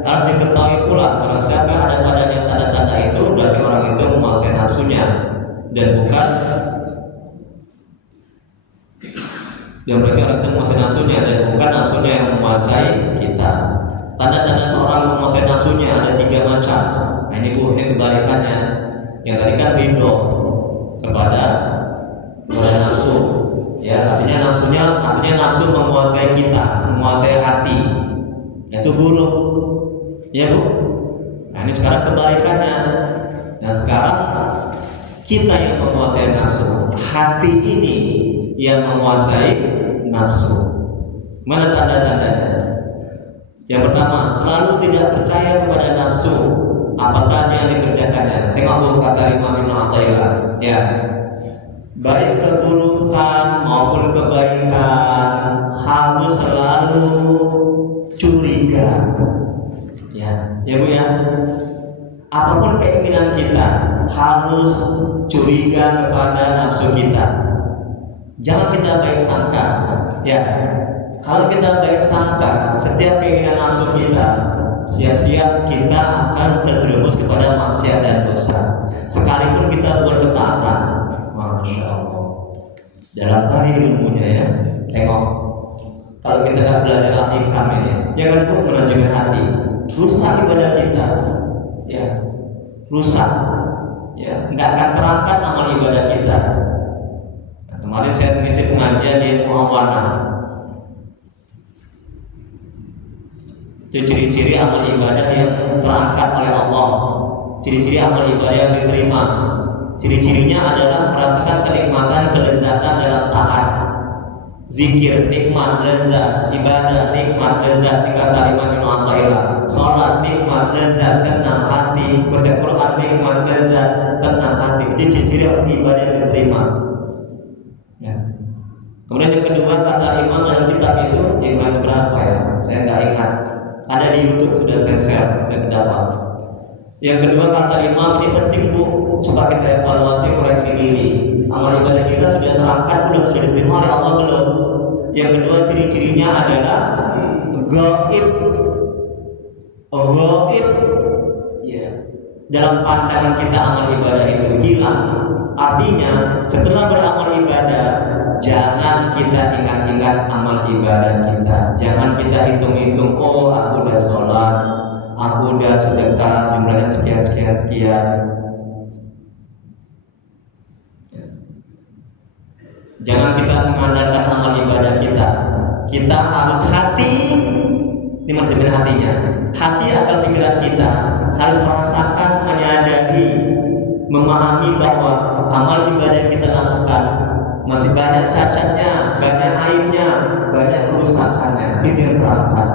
harus diketahui pula. Barang siapa ada padanya tanda-tanda itu, berarti orang itu menguasai nafsunya dan bukan. Dan berarti orang itu menguasai nafsunya dan bukan nafsunya yang menguasai kita. Tanda-tanda seorang menguasai nafsunya ada 3 macam. Nah ini Bu, ini kebalikannya. Yang tadi kan ridho kepada nafsu. Ya, artinya nafsu menguasai kita, menguasai hati. Itu buruk. Ya Bu. Nah ini sekarang kebalikannya. Nah sekarang kita yang menguasai nafsu, hati ini yang menguasai nafsu. Mana tanda-tandanya? Yang pertama, selalu tidak percaya kepada nafsu, apa saja yang dikerjakannya. Tengok Bu kata Imam Ibnu Athaillah, ya, baik keburukan maupun kebaikan harus selalu curiga. Ya Bu ya. Apapun keinginan kita harus curiga kepada nafsu kita. Jangan kita baik sangka. Ya. Kalau kita baik sangka, setiap keinginan nafsu kita, siap-siap kita akan terjerumus kepada maksiat dan dosa. Sekalipun kita buat ketaatan, Masya Allah. Dalam kali ilmunya ya, tengok. Kalau kita nggak belajar al-hikam ini, jangan pun menajamkan hati, rusak ibadah kita, ya, rusak, ya, nggak akan terangkat amal ibadah kita. Nah, kemarin saya mengisi pengajian di Muawana. Itu ciri-ciri amal ibadah yang terangkat oleh Allah. Ciri-ciri amal ibadah yang diterima. Ciri-cirinya adalah merasakan kenikmatan, kelezatan dalam taat. Zikir, nikmat, lezat. Ibadah, nikmat, lezat. Dikata Imam Ibnu Athaillah. Salat, nikmat, lezat, tenang hati. Baca Quran, nikmat, lezat, tenang hati. Jadi ciri-ciri ibadah yang diterima. Ya. Kemudian yang kedua kata Imam dalam kitab itu, Imam berapa ya? Saya nggak ingat. Ada di YouTube, sudah saya share, saya pendapat. Yang kedua kata Imam, ini penting Bu, coba kita evaluasi, koreksi diri. Amal ibadah kita sudah terangkat belum, sudah diterima oleh Allah belum? Yang kedua ciri-cirinya adalah gaib. Ya. Dalam pandangan kita amal ibadah itu hilang. Artinya setelah beramal ibadah, jangan kita ingat-ingat amal ibadah kita. Jangan kita hitung-hitung, oh aku udah sholat, aku udah sedekah jumlahnya sekian. Jangan kita mengandalkan amal ibadah kita. Kita harus hati, ini menjamin hatinya. Hati akal pikiran kita harus merasakan, menyadari, memahami bahwa amal ibadah yang kita lakukan masih banyak cacatnya, banyak aibnya, banyak kerusakannya. Itu yang terangkat.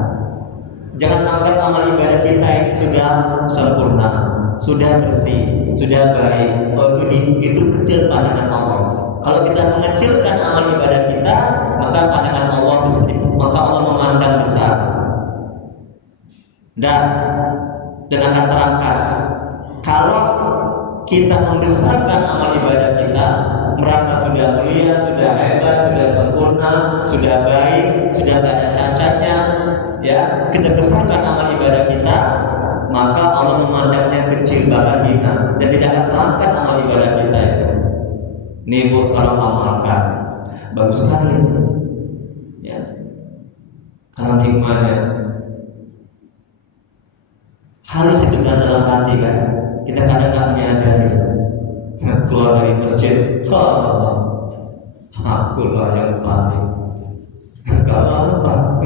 Jangan anggap amal ibadah kita ini sudah sempurna, sudah bersih, sudah baik. Oh, itu kecil pandangan Allah. Kalau kita mengecilkan amal ibadah kita, maka pandangan Allah besar, maka Allah memandang besar. Dan akan terangkat. Kalau kita membesarkan amal ibadah kita, merasa sudah mulia, sudah hebat, sudah sempurna, sudah baik, sudah tidak ada cacatnya, ya, kita besarkan amal ibadah kita, maka Allah memandangnya kecil, bahkan hina, dan tidak akan terangkat amal ibadah kita itu. Nih Bu, kalau amalkan bagus sekali, ya, karena hikmahnya harus itu kan dalam hati kan. Kita kadang tak menyadari, keluar dari masjid, akulah yang paling. Kalau apa?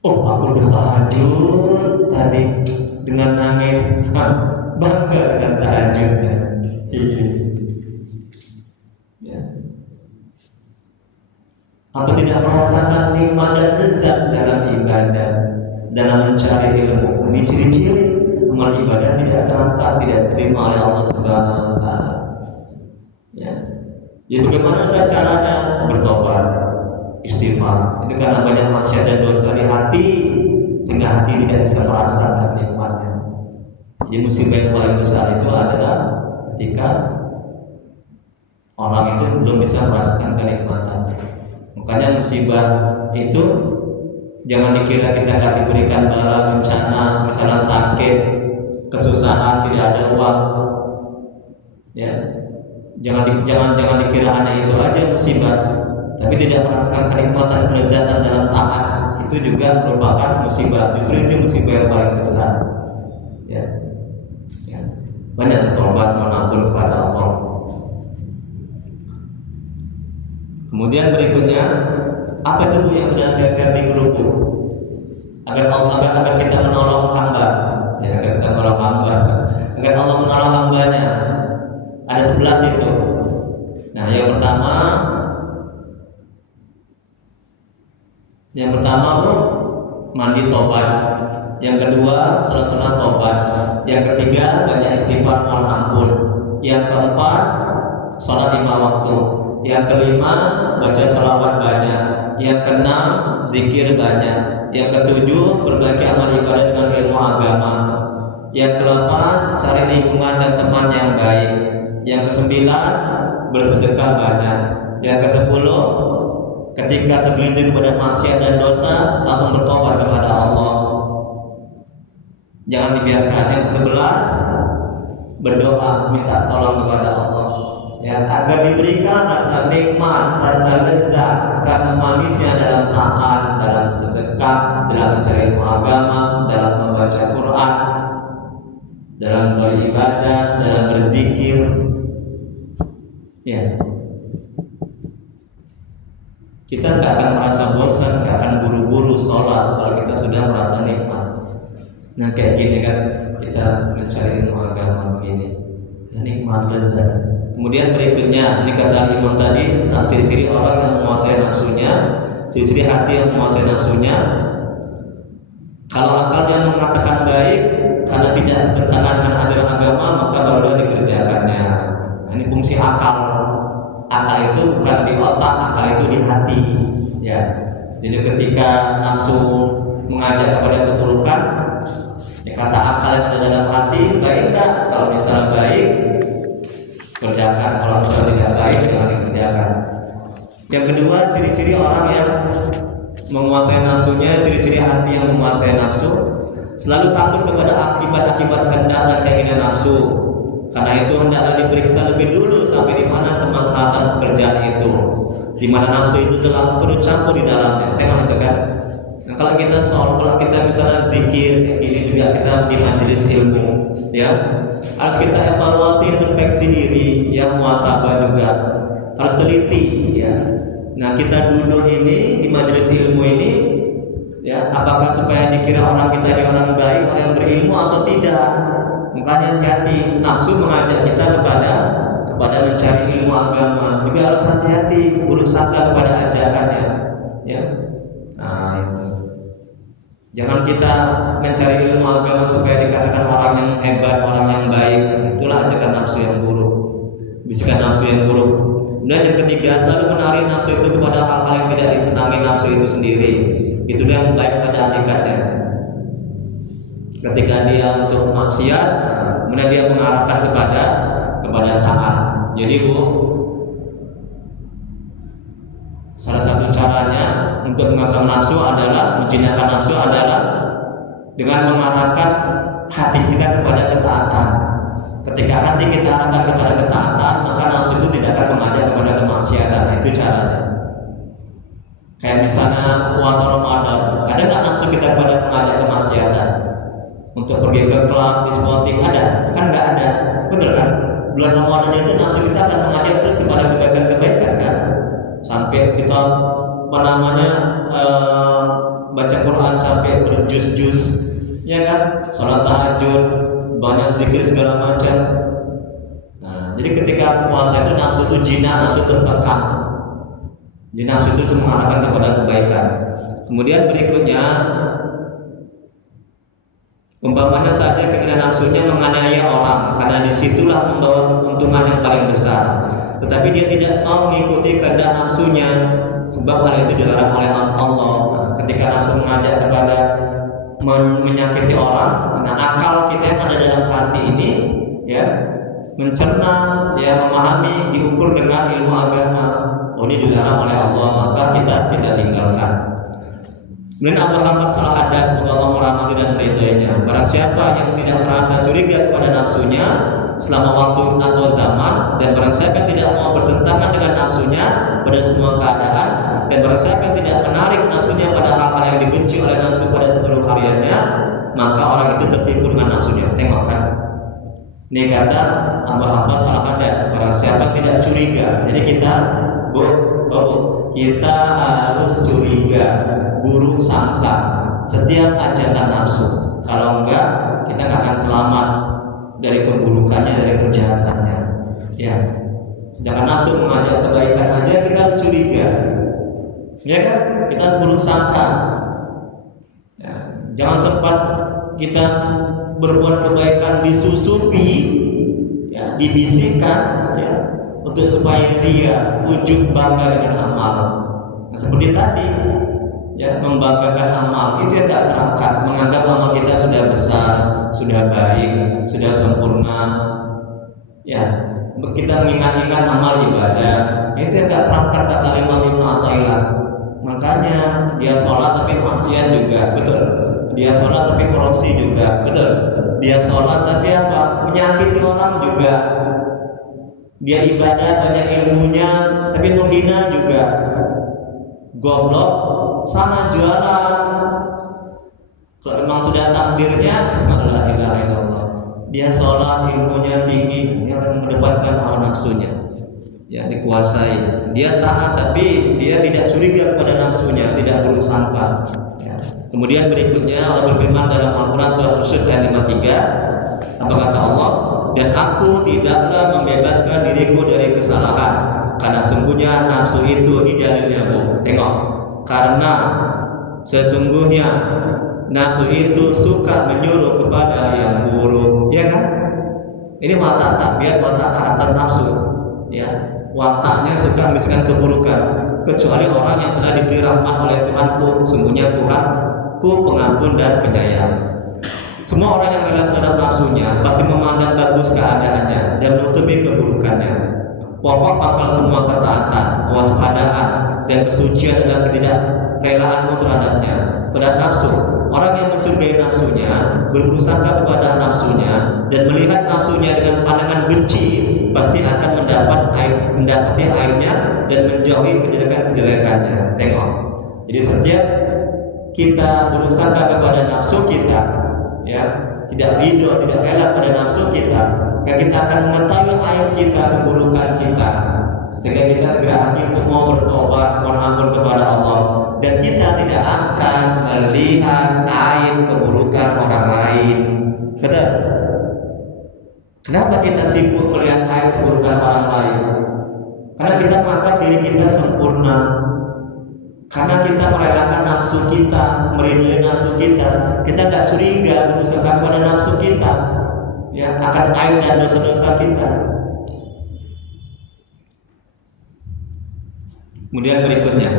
Oh, aku bertahajud tadi dengan nangis, bangga dengan tahajudnya. Ya. Atau tidak merasakan nikmat dan lezat dalam ibadah, dalam mencari ilmu. Ini ciri-ciri amal ibadah tidak terangkat, tidak terima oleh Allah Subhanahu wa Ta'ala. Ya. Jadi bagaimana caranya? Bertobat, istighfar. Itu karena banyak maksiat dan dosa di hati, sehingga hati tidak bisa merasakan nikmatnya. Jadi musibah yang paling besar itu adalah ketika orang itu belum bisa merasakan kenikmatan. Makanya musibah itu jangan dikira kita nggak diberikan bala, bencana, misalnya sakit, kesusahan, tidak ada uang, ya. Jangan dikira hanya itu aja musibah, tapi tidak merasakan kenikmatan, kelezatan dalam taat. itu juga merupakan musibah. Justru itu musibah yang paling besar. Ya. Ya. Banyak bertobat mengampun kepada Allah. Kemudian berikutnya, apa itu Bu yang sudah saya share di grup Bu? Agar kita menolong hamba, ya, agar kita menolong hamba, agar Allah menolong hambanya. Ada 11 itu. Nah, yang pertama Bu, mandi tobat. Yang kedua, sunat tobat. Yang ketiga, banyak istighfar mohon ampun. Yang keempat, sholat 5 waktu. Yang kelima, baca sholawat banyak. Yang keenam, zikir banyak. Yang ketujuh, berbagi amal ibadah dengan ilmu agama. Yang kedelapan, cari lingkungan dan teman yang baik. Yang kesembilan, bersedekah banyak. Yang kesepuluh, ketika tergelincir kepada maksiat dan dosa, langsung bertobat kepada Allah. Jangan dibiarkan. Yang ke-11, berdoa minta tolong kepada Allah, ya, agar diberikan rasa nikmat, rasa lezat, rasa manisnya dalam taat, dalam sedekah, dalam mencari ilmu agama, dalam membaca Quran, dalam beribadah, dalam berzikir. Ya, kita nggak akan merasa bosan, nggak akan buru-buru sholat kalau kita sudah merasa nikmat. Nah, kayak gini kan kita mencari ilmu agama begini, ya, nikmat lezat. Kemudian berikutnya, ini kata Imam tadi, ciri-ciri orang yang menguasai nafsunya, ciri-ciri hati yang menguasai nafsunya. Kalau akalnya mengatakan baik karena tidak bertentangan dengan ajaran agama, maka barulah dikerjakannya. Nah, ini fungsi akal. Akal itu bukan di otak, akal itu di hati. Ya, jadi ketika nafsu mengajak kepada keburukan, ya, kata akal yang ada dalam hati, baik enggak? Kalau misalnya baik, kerjakan. Kalau misalnya tidak baik, jangan dikerjakan. Yang kedua, ciri-ciri orang yang menguasai nafsunya, ciri-ciri hati yang menguasai nafsu, selalu takut kepada akibat-akibat kehendak dan keinginan nafsu. Karena itu hendaklah diperiksa lebih dulu sampai di mana kemaslahatan pekerjaan itu, di mana nafsu itu telah turut campur di dalamnya. Tema itu kan. Nah, kalau kita misalnya zikir, ini juga kita di majelis ilmu, ya, harus kita evaluasi, introspeksi diri, ya, muhasabah juga, harus teliti, ya. Nah, kita duduk ini di majelis ilmu ini, ya, apakah supaya dikira orang kita ini orang baik, orang yang berilmu atau tidak? Makanya hati-hati, nafsu mengajak kita kepada mencari ilmu agama. Juga harus hati-hati, buruk sangka kepada ajakannya, ya. Nah, itu. Jangan kita mencari ilmu agama supaya dikatakan orang yang hebat, orang yang baik. Itulah ajakan nafsu yang buruk, bisikan nafsu yang buruk. Dan yang ketiga, selalu menarik nafsu itu kepada hal-hal yang tidak disenangi nafsu itu sendiri. Itulah yang baik pada hakikatnya. Ketika dia untuk maksiat, kemudian dia mengarahkan kepada taat. Jadi Bu, salah satu caranya untuk mengangkat nafsu adalah menjinakkan nafsu adalah dengan mengarahkan hati kita kepada ketaatan. Ketika hati kita arahkan kepada ketaatan, maka nafsu itu tidak akan mengajak kepada kemaksiatan. Nah, itu caranya. Kayak misalnya puasa Ramadan, ada nggak nafsu kita kepada mengajak kemaksiatan? Untuk pergi ke klub, diskotik, ada? Kan nggak ada, betul kan? Bulan Ramadan itu nafsu kita akan mengajak terus kepada kebaikan-kebaikan kan? Sampai kita baca Quran sampai berjus-jus, ya kan? Sholat tahajud, banyak zikir segala macam. Nah, jadi ketika puasa itu nafsu itu jinak, nafsu terkekang. Jadi nafsu itu mengarahkan kepada kebaikan. Kemudian berikutnya, umpamanya saja keinginan nafsunya menganiaya orang, karena disitulah membawa keuntungan yang paling besar. Tetapi dia tidak mau mengikuti kehendak nafsunya, sebab hal itu dilarang oleh Allah. Nah, ketika nafsu mengajak kepada menyakiti orang, karena akal kita yang ada dalam hati ini, ya, mencerna, ya, memahami, diukur dengan ilmu agama. Oh, ini dilarang oleh Allah, maka kita tidak tinggalkan. Kemudian Abu Hafiz Al-Haddad, semoga Allah merahmati dan meridhoinya. Barang siapa yang tidak merasa curiga kepada nafsunya selama waktu atau zaman, dan barang siapa yang tidak mau bertentangan dengan nafsunya pada semua keadaan, dan barang siapa yang tidak menarik nafsunya pada hal-hal yang dibenci dibenci oleh nafsu pada seluruh hariannya, maka orang itu tertipu dengan nafsunya. Tengok kan? Ini kata hamba-hamba salah ada. Orang siapa tidak curiga. Jadi kita kita harus curiga, buruk sangka setiap ajakan nafsu. Kalau enggak, kita nggak akan selamat dari keburukannya, dari kejahatannya. Ya. Sedangkan nafsu mengajak kebaikan aja kita harus curiga. Ya kan? Kita harus buruk sangka. Ya. Jangan sempat kita berbuat kebaikan disusupi, ya, dibisikkan, ya, untuk supaya ria, ujub, bangga dengan amal. Nah, seperti tadi, ya, membanggakan amal itu yang tidak terangkat, menganggap amal kita sudah besar, sudah baik, sudah sempurna. Ya, kita mengingat-ingat amal ibadah itu yang tidak terangkat, kata Imam Ibnu Athaillah. Makanya dia sholat tapi maksiat juga, betul. Dia sholat tapi korupsi juga, betul. Dia sholat tapi apa? Menyakiti orang juga. Dia ibadah banyak ilmunya tapi menghina juga. Goblok sana jualan. Kalau memang sudah takdirnya, la ilaha illallah. Dia sholat ilmunya tinggi, dia akan mengedepankan hawa nafsunya. Ya, dikuasai. Dia taat tapi dia tidak curiga kepada nafsunya, tidak buruk sangka. Ya. Kemudian berikutnya Allah berfirman dalam Al-Quran surah Hud ayat 53, apa kata Allah? Dan aku tidaklah membebaskan diriku dari kesalahan, karena sungguhnya nafsu itu didalilnya bu. Tengok, karena sesungguhnya nafsu itu suka menyuruh kepada yang buruk, ya kan? Ini watak tabiat, watak karakter nafsu, ya. Wataknya suka membisikkan keburukan, kecuali orang yang telah diberi rahmat oleh Tuhanku. Sungguhnya Tuhanku pengampun dan penyayang. Semua orang yang rela terhadap nafsunya pasti memandang bagus keadaannya dan menutupi keburukannya. Pokok pangkal semua ketaatan, kewaspadaan, dan kesucian adalah ketidakrelaanmu terhadapnya, terhadap nafsu. Orang yang mencurigai nafsunya, berburuk sangka kepada nafsunya, dan melihat nafsunya dengan pandangan benci, pasti akan mendapati aibnya dan menjauhi kejelekan-kejelekannya. Tengok. Jadi setiap kita buruk sangka kepada nafsu kita, ya, tidak ridho, tidak rela pada nafsu kita, kita akan mengetahui aib kita, keburukan kita, sehingga kita berhati untuk mau bertobat, mohon ampun kepada Allah, dan kita tidak akan melihat aib keburukan orang lain. Betul? Kenapa kita sibuk melihat aib keburukan orang lain? Karena kita menganggap diri kita sempurna. Karena kita merelakan nafsu kita, meridhoi nafsu kita, kita nggak curiga berusaha kepada nafsu kita, ya, akan aib dan dosa-dosa kita. Kemudian berikutnya,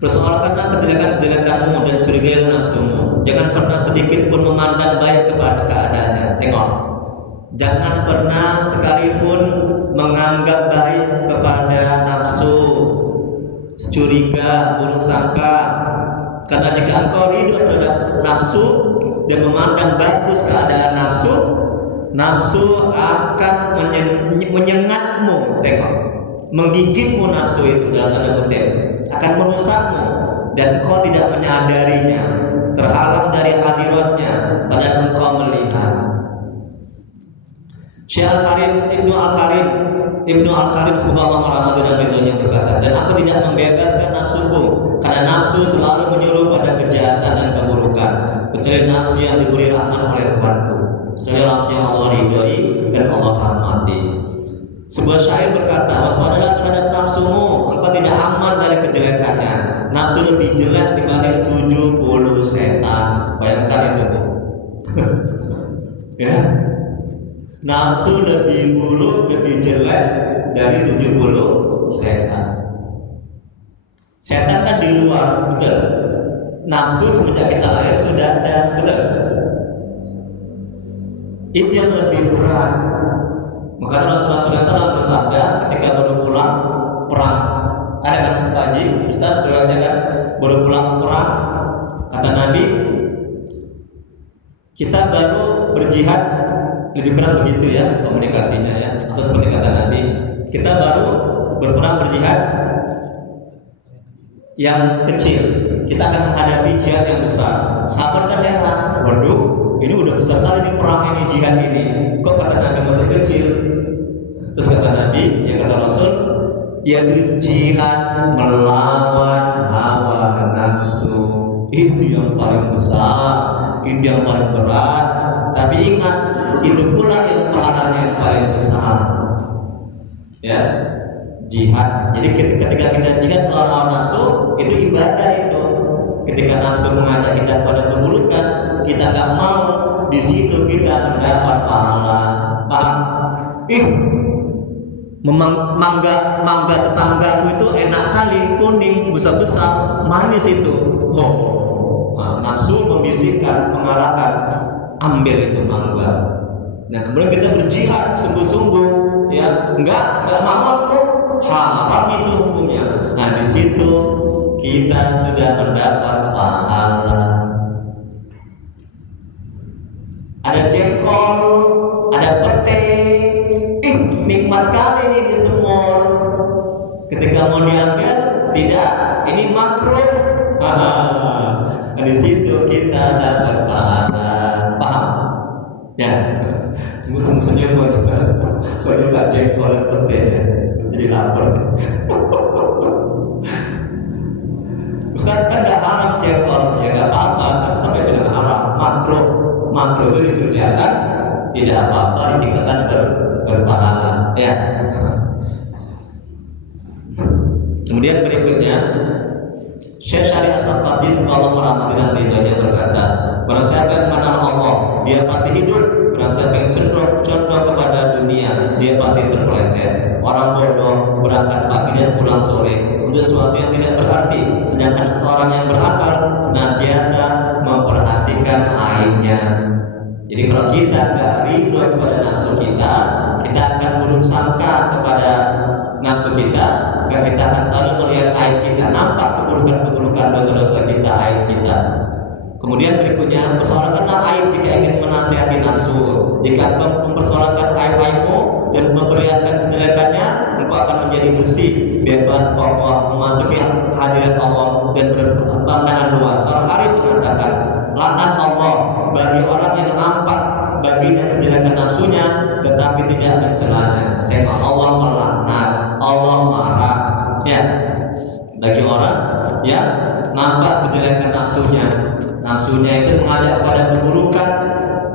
persoalkanlah kejelekan-kejelekanmu dan curigai nafsumu. Jangan pernah sedikit pun memandang baik kepada keadaannya. Tengok, jangan pernah sekalipun menganggap baik kepada nafsu, curiga, buruk sangka. Karena jika engkau ridho terhadap nafsu dan memandang bagus keadaan nafsu, nafsu akan menyengatmu. Tengok, menggigitmu nafsu itu dalam tanda kutip, akan merusakmu dan engkau tidak menyadarinya, terhalang dari hadiratnya padahal engkau melihat. Syekh Al-Karim Ibnu Al-Karim semoga Allah merahmati dan ridhonya berkata, dan aku tidak membebaskan nafsuku karena nafsu selalu menyuruh pada kejahatan dan keburukan, kecuali nafsu yang diberi rahmat oleh Tuhanku, kecuali nafsu yang Allah ridhoi dan Allah rahmati. Sebuah syair berkata, waspadalah terhadap nafsumu, engkau tidak aman dari kejelekannya. Nafsu lebih jelek dibanding 70 setan. Bayangkan itu, Bu. Ya. Nafsu lebih buruk, lebih jelek dari 70 setan. Setan kan di luar, betul. Nafsu semenjak kita lahir sudah ada, betul. Itu yang lebih berat. Maka Rasulullah SAW bersabda ketika baru pulang perang, ada kan Pak Haji, Ustaz, kan baru pulang perang, kata Nabi, kita baru berjihad, lebih kurang begitu ya komunikasinya ya, atau seperti kata Nabi, kita baru berperang berjihad yang kecil, kita akan menghadapi jihad yang besar. Sahabat kan heran, waduh, ini udah besar kali ini perang ini, jihad ini. Kok kata Nabi masih kecil? Terus kata Nabi, ya kata Rasul, yaitu jihad melawan hawa nafsu. Itu yang paling besar, itu yang paling berat. Tapi ingat, itu pula yang pahalanya yang paling besar. Ya, jihad. Jadi ketika kita jihad melawan hawa nafsu, itu ibadah itu. Ketika nafsu mengajak kita pada keburukan, kita nggak mau, di situ kita mendapat pahala. Paham? Mangga tetanggaku itu enak kali, kuning, besar-besar, manis itu. Nafsu membisikkan, mengarahkan, ambil itu mangga. Nah kemudian kita berjihad sungguh-sungguh, ya enggak mahal kok, haram itu hukumnya. Nah di situ kita sudah mendapat pahala. Ada jengkol, ada pete, nikmat kali ini di semur. Ketika mau diambil, tidak, ini makruh. Di situ kita dapat pahala. Paham? Ya. Musim senyum juga. Kok juga jengkol dan pete, ya? Jadi lapar. Ustaz kan nggak haram jengkol, ya nggak apa-apa. Sampai dengan haram, makruh itu dikerjakan, tidak apa-apa, ditingkatkan berpahala. Ya. Kemudian berikutnya, Syekh Syarih As-Saqafi semoga Allah merahmati dan ridhonya berkata, barang siapa yang mengenal Allah, dia pasti hidup. Barang siapa yang condong kepada dunia, dia pasti terpeleset. Orang bodoh berangkat pagi dan pulang sore untuk sesuatu yang tidak berarti, sedangkan orang yang berakal senantiasa memperhatikan aibnya. Jadi kalau kita nggak ridho kepada nafsu kita akan buruk sangka kepada nafsu kita, maka kita akan selalu melihat aib kita, nampak keburukan-keburukan dosa-dosa kita, aib kita. Kemudian berikutnya, persoalkanlah aib jika ingin menasihati nafsu. Jika engkau mempersoalkan aib-aibmu dan memperlihatkan kejelekannya, engkau akan menjadi bersih, bebas, kokoh, memasuki hadirat Allah dan berpandangan luas. Seorang arif mengatakan, laknat Allah bagi orang yang nampak baginya kejelekan nafsunya tetapi tidak mencelanya. Tengok, Allah melaknat, Allah marah. Ya, bagi orang yang nampak kejelekan nafsunya itu mengajak kepada keburukan,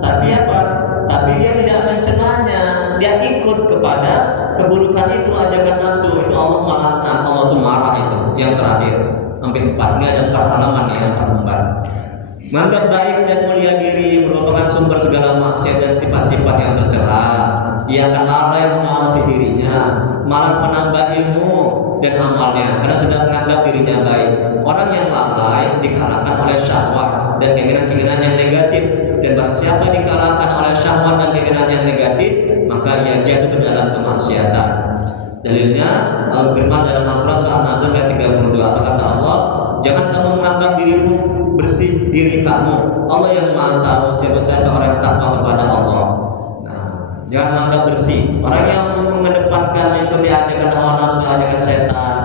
tapi apa? Tapi dia tidak mencelanya, dia ikut kepada keburukan itu, ajakan nafsu itu. Allah melaknat, Allah itu marah. Itu yang terakhir, sampai 4. Ini ada 4 halaman ya, 4 lembar. Menganggap baik dan mulia diri merupakan sumber segala maksiat dan sifat-sifat yang tercela. Ia akan lalai mengawasi dirinya, malas menambah ilmu dan amalnya karena sudah menganggap dirinya baik. Orang yang lalai dikalahkan oleh syahwat dan keinginan-keinginan yang negatif, dan barang siapa dikalahkan oleh syahwat dan keinginan yang negatif, maka ia jatuh ke dalam kemaksiatan. Dalilnya Al-Firman dalam Al-Quran surah An-Nazm ayat 32. Apa kata Allah? Jangan kamu menganggap dirimu bersih, diri kamu. Allah yang Maha tahu siapa orang yang takwa kepada Allah. Nah, jangan menganggap bersih. Orang yang mengedepankan mengikuti ajakan hawa nafsu, ajakan setan,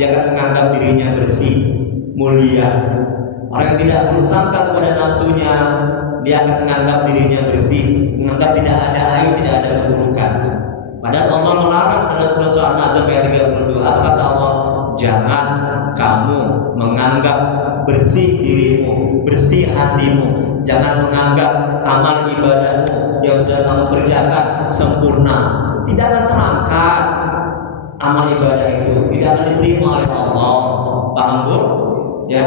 dia akan menganggap dirinya bersih, mulia. Orang yang tidak bersangka kepada nafsunya, dia akan menganggap dirinya bersih, menganggap tidak ada aib, tidak ada keburukan. Padahal Allah melarang dalam Quran surah An-Nazm ayat 32. Apa kata Allah? Jangan kamu menganggap bersih dirimu, bersih hatimu. Jangan menganggap amal ibadahmu yang sudah kamu kerjakan sempurna. Tidak akan terangkat amal ibadah itu, tidak akan diterima oleh Allah. Paham bu? Ya,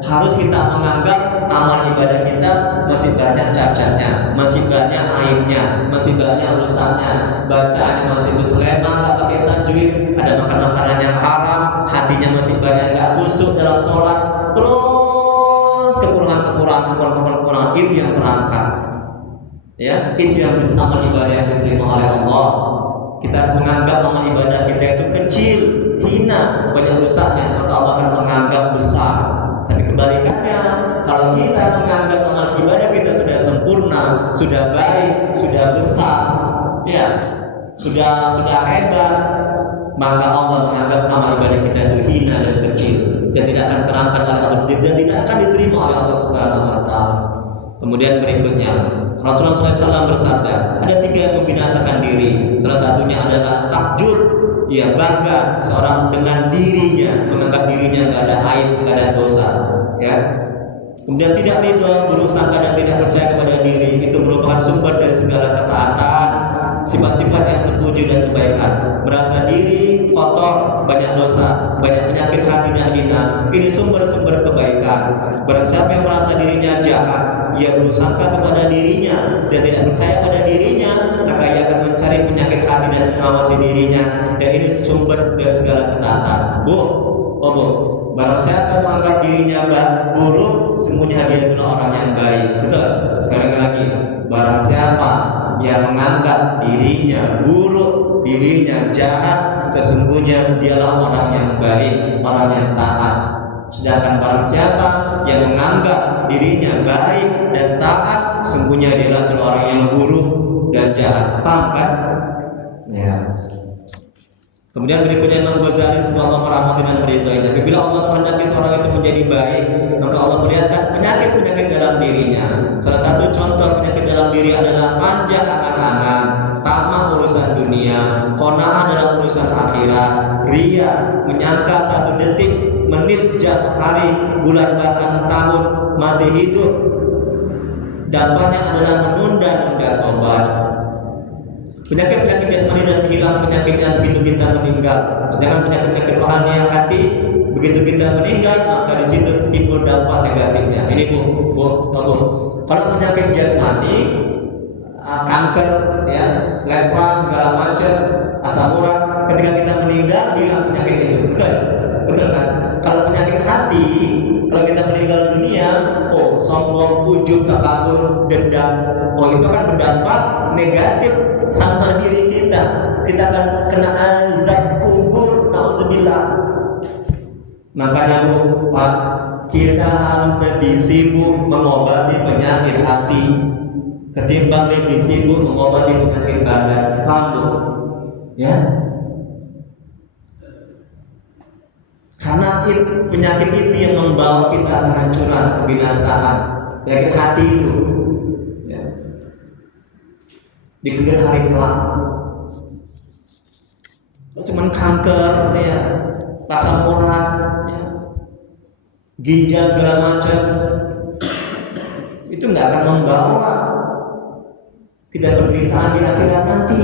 harus kita menganggap amal ibadah kita masih banyak cacatnya, masih banyak aibnya, masih banyak rusaknya, bacaannya masih berselema, nggak pakai tajwid, ada makan-makanan yang haram, hatinya masih banyak nggak khusyuk dalam sholat, terus kekurangan itu yang terangkat. Ya, itu yang amal ibadah yang diterima oleh Allah. Kita harus menganggap amal ibadah kita itu kecil, hina, banyak rusaknya, maka Allah akan menganggap besar. Tapi kebalikannya, kalau kita menganggap amal ibadah kita sudah sempurna, sudah baik, sudah besar, ya, sudah hebat, maka Allah menganggap amal ibadah kita itu hina dan kecil dan tidak akan terangkat oleh Allah dan tidak akan diterima oleh Allah Subhanahu wa taala. Kemudian berikutnya Rasulullah SAW bersabda, ada 3 yang membinasakan diri. Salah satunya adalah takjur, ya bangga seorang dengan dirinya, menganggap dirinya nggak ada aib, nggak ada dosa, ya. Kemudian tidak ridho, buruk sangka dan tidak percaya kepada diri, itu merupakan sumber dari segala ketaatan, sifat-sifat yang terpuji dan kebaikan. Merasa diri kotor, banyak dosa, banyak penyakit hati dan hina, ini sumber-sumber kebaikan. Barang siapa yang merasa dirinya jahat, ia buruk sangka kepada dirinya dan tidak percaya pada dirinya, maka ia akan mencari penyakit hati dan mengawasi dirinya, dan ini sumber dari segala ketaatan. Bu, barang siapa menganggap dirinya buruk, sesungguhnya dia itulah orang yang baik. Betul? Sekali lagi, barang siapa yang menganggap dirinya buruk, dirinya jahat, sesungguhnya dialah orang yang baik, orang yang taat. Sedangkan barang siapa yang menganggap dirinya baik dan taat, sesungguhnya dialah orang yang buruk dan jahat. Paham kan? Ya. Kemudian berikutnya Imam Ghazali Allah merahmati dan meridhoi. Apabila Allah menghendaki seorang itu menjadi baik, maka Allah melihatkan penyakit-penyakit dalam dirinya. Salah satu contoh penyakit dalam diri adalah manja angan-angan, tamak urusan dunia, qanaah dalam urusan akhirat, ria, menyangka satu detik, menit, jam, hari, bulan bahkan tahun masih hidup. Dampaknya adalah menunda-nunda tobat. Penyakit-penyakit jasmani dan hilang penyakitnya begitu kita meninggal. Sedangkan penyakit-penyakit rohani yang hati, begitu kita meninggal maka di situ timbul dampak negatifnya. Ini bu. Kalau penyakit jasmani, kanker, ya, lepra segala macam, asam urat, ketika kita meninggal hilang penyakit itu. Betul kan? Kalau penyakit hati, kalau kita meninggal dunia, sombong, ujub, takabur, dendam, itu akan berdampak negatif sama diri kita. Kita akan kena azab kubur, nauzubillah. Makanya Pak, kita harus lebih sibuk mengobati penyakit hati ketimbang lebih sibuk mengobati penyakit badan. Paham? Ya? Karena penyakit itu yang membawa kita kehancuran, kebinasaan. Penyakit hati itu, ya. Di kemudian hari kelak, cuman kanker, ya, asam urat, ya, ginjal segala macam, itu nggak akan membawa kita penderitaan di akhirat nanti.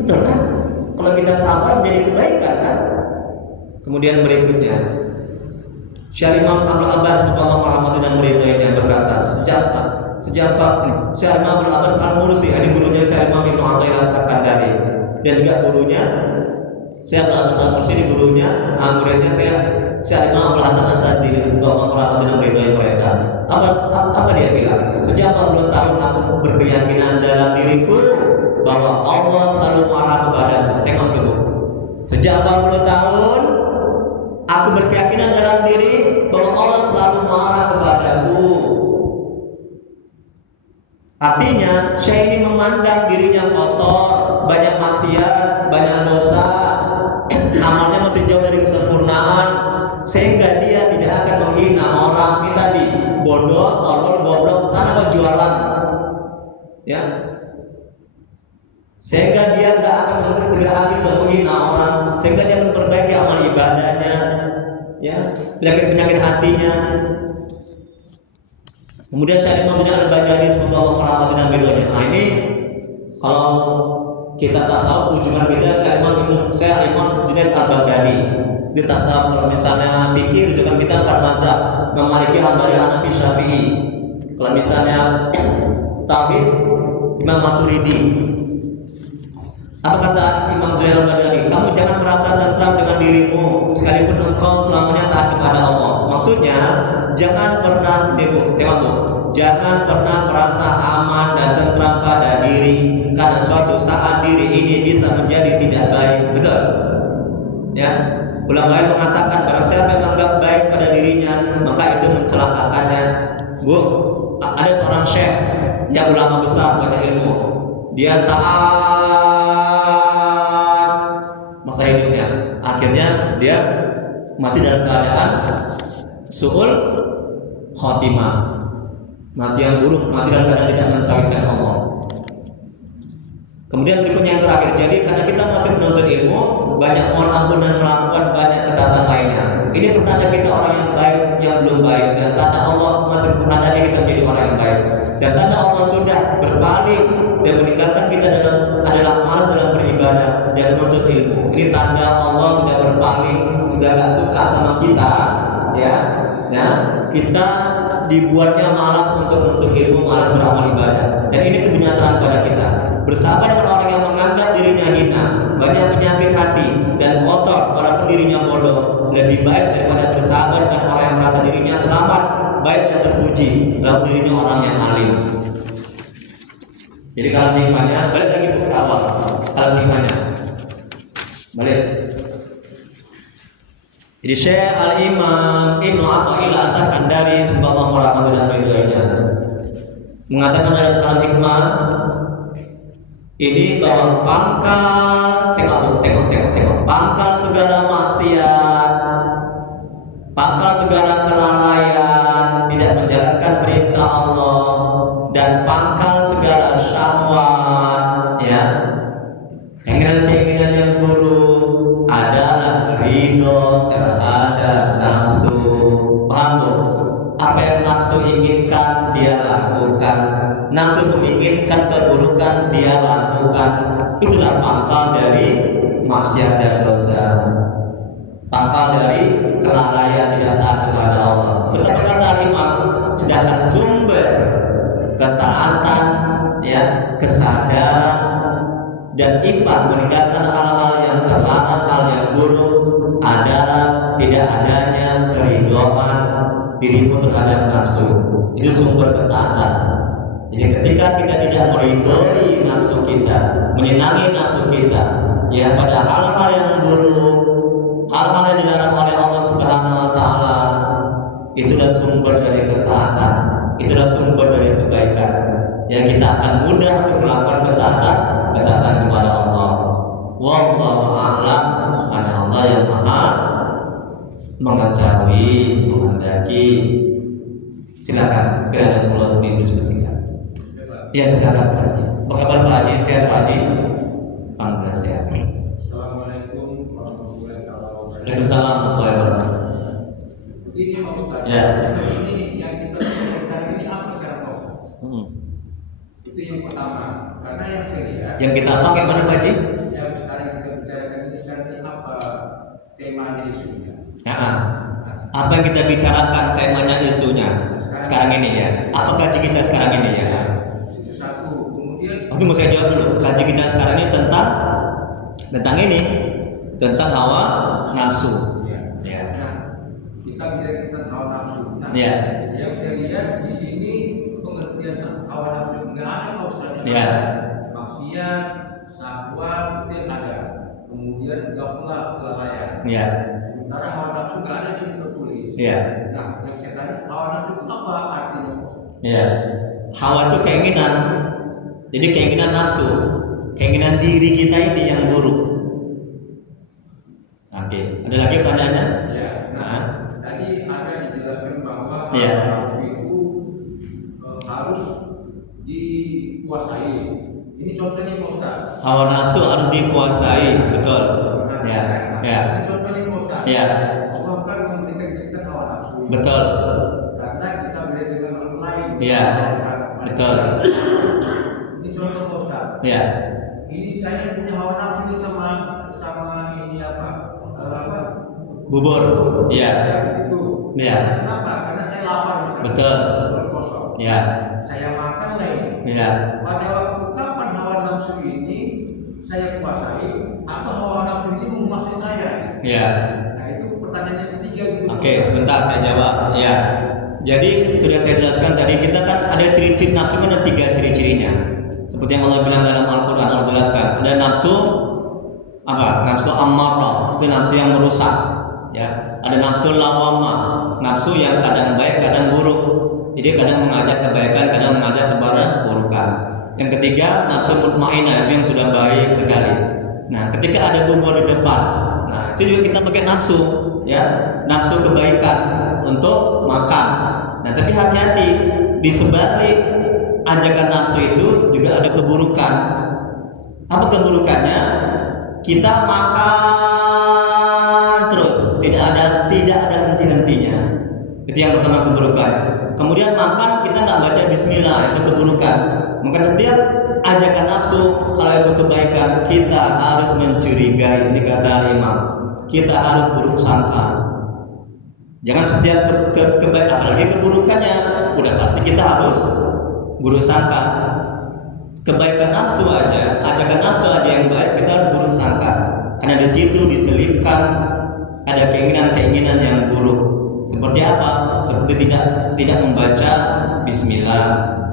Betul kan? Kalau kita sabar jadi kebaikan kan? Kemudian berikutnya, Syekh Imam Abdul Abbas Mutallah Muhammad dan meridhoinya berkata, Syekh Imam Abdul Abbas Al-Mursi, ini gurunya Syekh Imam Ibnu Athaillah As-Sakandari, dan juga gurunya Syekh Abdul Abbas Al-Mursi, ini gurunya, muridnya Syekh Imam Abdul Hasan As-Sajili, Mutallah Muhammad dan meridhoi mereka. Apa dia bilang? Sejak 40 tahun aku berkeyakinan dalam diriku bahwa Allah selalu marah kepadamu. Tengok itu bu. Sejak 40 tahun aku berkeyakinan dalam diri bahwa Allah selalu marah kepadaku. Artinya Syekh ini memandang dirinya kotor, banyak maksiat, banyak dosa, amalnya masih jauh dari kesempurnaan, sehingga dia tidak akan menghina orang. Ini tadi bodoh, tolol, goblok, sana kau jualan, ya. Sehingga dia tidak akan berhati untuk menghina orang, sehingga dia akan perbaiki amal ibadahnya, ya, penyakit hatinya. Kemudian Syekh Imam Al-Bajali semoga Allah merahmati dan meridhoinya. Ini kalau kita tasawuf, ujungan kita Syekh Imam Junaid Al-Baghdadi. Di tasawuf kalau misalnya pikir, ujungan kita 4 mazhab, Imam Maliki, Hambali, Hanafi, Syafi'i. Kalau misalnya tauhid, Imam Maturidi. Apa kata Imam Junaid Al-Baghdadi? Kamu jangan merasa tentram dengan dirimu sekalipun engkau selamanya taat kepada Allah. Maksudnya jangan pernah jangan pernah merasa aman dan tentram pada diri, karena suatu saat diri ini bisa menjadi tidak baik. Betul? Ya. Ulama lain mengatakan barang siapa yang menganggap baik pada dirinya, maka itu mencelakakannya. Bu, ada seorang syekh yang ulama besar, banyak ilmu. Dia taat masa hidupnya. akhirnya dia mati dalam keadaan su'ul khotimah, mati yang buruk, mati dalam keadaan tidak mentauhidkan Allah. Kemudian berikutnya yang terakhir, jadi karena kita masih menuntut ilmu, banyak orang pun dan melakukan banyak ketaatan lainnya. Ini pertanda kita orang yang baik, yang belum baik, dan tanda Allah masih pertandanya kita menjadi orang yang baik. Dan tanda Allah sudah berpaling dan meninggalkan kita adalah malas dalam beribadah dan menuntut ilmu. Ini tanda Allah sudah berpaling, sudah gak suka sama kita, ya. Nah, kita dibuatnya malas untuk menuntut ilmu, malas beramal ibadah. Dan ini kebinasaan pada kita. Bersahabat dengan orang yang menganggap dirinya hina, banyak penyakit hati dan kotor walaupun dirinya bodoh, lebih baik daripada bersahabat dengan orang yang merasa dirinya selamat, baik dan terpuji, walaupun dirinya orang yang alim. Jadi kalau hikmahnya, balik lagi ke awal. Kalau hikmahnya, balik. Jadi Syekh Al-Imam Ibnu Athaillah As-Sakandari semoga Allah merahmati beliaunya mengatakan dalam kalam hikmah ini bahwa pangkal segala maksiat, pangkal segala kelalaian, tidak menjalankan perintah Allah, dan pangkal segala syahwat, ya, keinginan-keinginan yang buruk adalah ridho terhadap nafsu. Paham bu? Apa yang nafsu inginkan dia lakukan, nafsu menginginkan keburukan dia lakukan. Itulah pangkal dari maksiat dan dosa, pangkal dari kelalaian tidak taat kepada Allah. Terus kata Imam, sedangkan sumber ketaatan, ya, kesadaran dan ifat meninggalkan hal-hal yang terlarang, hal yang buruk adalah tidak adanya keridhaan dirimu terhadap nafsu. Itu sumber ketaatan. Jadi ketika kita tidak meridhoi nafsu kita, menyenangi nafsu kita, ya, pada hal-hal yang buruk, hal-hal yang dilarang oleh Allah Subhanahu wa taala, itulah sumber dari ketaatan, itulah sumber dari kebaikan. Yang kita akan mudah untuk melakukan ketaatan kepada Allah. Wallahu a'lam. Subhanallah yang Maha mengetahui, menghendaki. Silakan, kalian mulai berdiskusikan. Ya, silakan Pak Haji. Apa kabar Pak Haji? Sehat Pak Haji? Alhamdulillah sehat. Assalamualaikum warahmatullahi wabarakatuh. Waalaikumsalam warahmatullahi wabarakatuh. Ini Pak Ustaz. Ya. Ini yang kita sekarang ini apa sekarang Pak Ustaz? Itu yang pertama. Karena yang saya lihat. Yang kita pakai mana Pak Haji? Yang sekarang kita bicarakan ini sekarang ini apa temanya isunya? Ya. Apa yang kita bicarakan temanya isunya sekarang ini ya? Apa kaji kita sekarang ini ya? Itu satu. Kemudian. Waktu mau saya jawab dulu. Kaji kita sekarang ini tentang ini, tentang hawa nafsu. Ya. Nah, kita bicara tentang hawa nafsu. Nah, ya. Yang saya lihat di sini pengertian hawa nafsu nggak ada Pak Ustaz. Ya. Maksiat, syahwat itu yang ada. Kemudian ghaflah, kelalaian. Ya. Sementara hawa nafsu nggak ada di sini tertulis. Ya. Nah, yang saya tanya, hawa nafsu itu apa artinya? Ya. Hawa itu keinginan. Jadi keinginan nafsu, keinginan diri kita ini yang buruk. Oke, ada lagi pertanyaannya? Ya. Nah, tadi ada dijelaskan bahwa hawa Ya. nafsu itu harus dikuasai. Ini contohnya Pak Ustaz. Hawa nafsu harus dikuasai, betul. Ya. Ya. Ini contohnya Pak Ustaz. Ya. Allah kan memberikan kita hawa nafsu. Betul. Karena kita beda dengan orang lain. Ya. Betul. Ini contoh Pak Ustaz. Ya. Ini saya punya hawa nafsu ini sama ini apa? Bubur. Ya. Itu. Ya. Karena kenapa? Karena saya lapar misalnya. Betul. Perut kosong. Ya. Saya makan lagi. Ya. Pada waktu kapan hawa nafsu ini saya kuasai atau hawa nafsu ini menguasai saya? Ya. Nah itu pertanyaan yang ketiga gitu. Oke, sebentar saya jawab. Ya. Jadi sudah saya jelaskan tadi kita kan ada ciri-ciri nafsu kan ada 3 ciri-cirinya. Seperti yang Allah bilang dalam Al-Qur'an, Allah jelaskan. Ada nafsu apa? Nafsu ammarah, itu nafsu yang merusak. Ya. Ada nafsu lawamah, nafsu yang kadang baik, kadang buruk. Jadi kadang mengajak kebaikan, kadang mengajak kepada keburukan. Yang ketiga, nafsu mutmainnah, itu yang sudah baik sekali. Nah, ketika ada bubur di depan, nah itu itu juga kita pakai nafsu, ya, nafsu kebaikan untuk makan. Nah, tapi hati-hati, di sebalik ajakan nafsu itu juga ada keburukan. Apa keburukannya? Kita makan terus, tidak ada henti-hentinya. Itu yang pertama keburukan. Kemudian makan kita nggak baca bismillah, itu keburukan. Maka setiap ajakan nafsu, kalau itu kebaikan, kita harus mencurigai. Ini kata Imam, kita harus buruk sangka. Jangan setiap kebaikan, apalagi keburukannya, udah pasti kita harus buruk sangka. Kebaikan nafsu aja, ajakan nafsu aja yang baik, kita harus buruk sangka. Karena di situ diselipkan ada keinginan-keinginan yang buruk. Seperti apa? Seperti tidak membaca bismillah,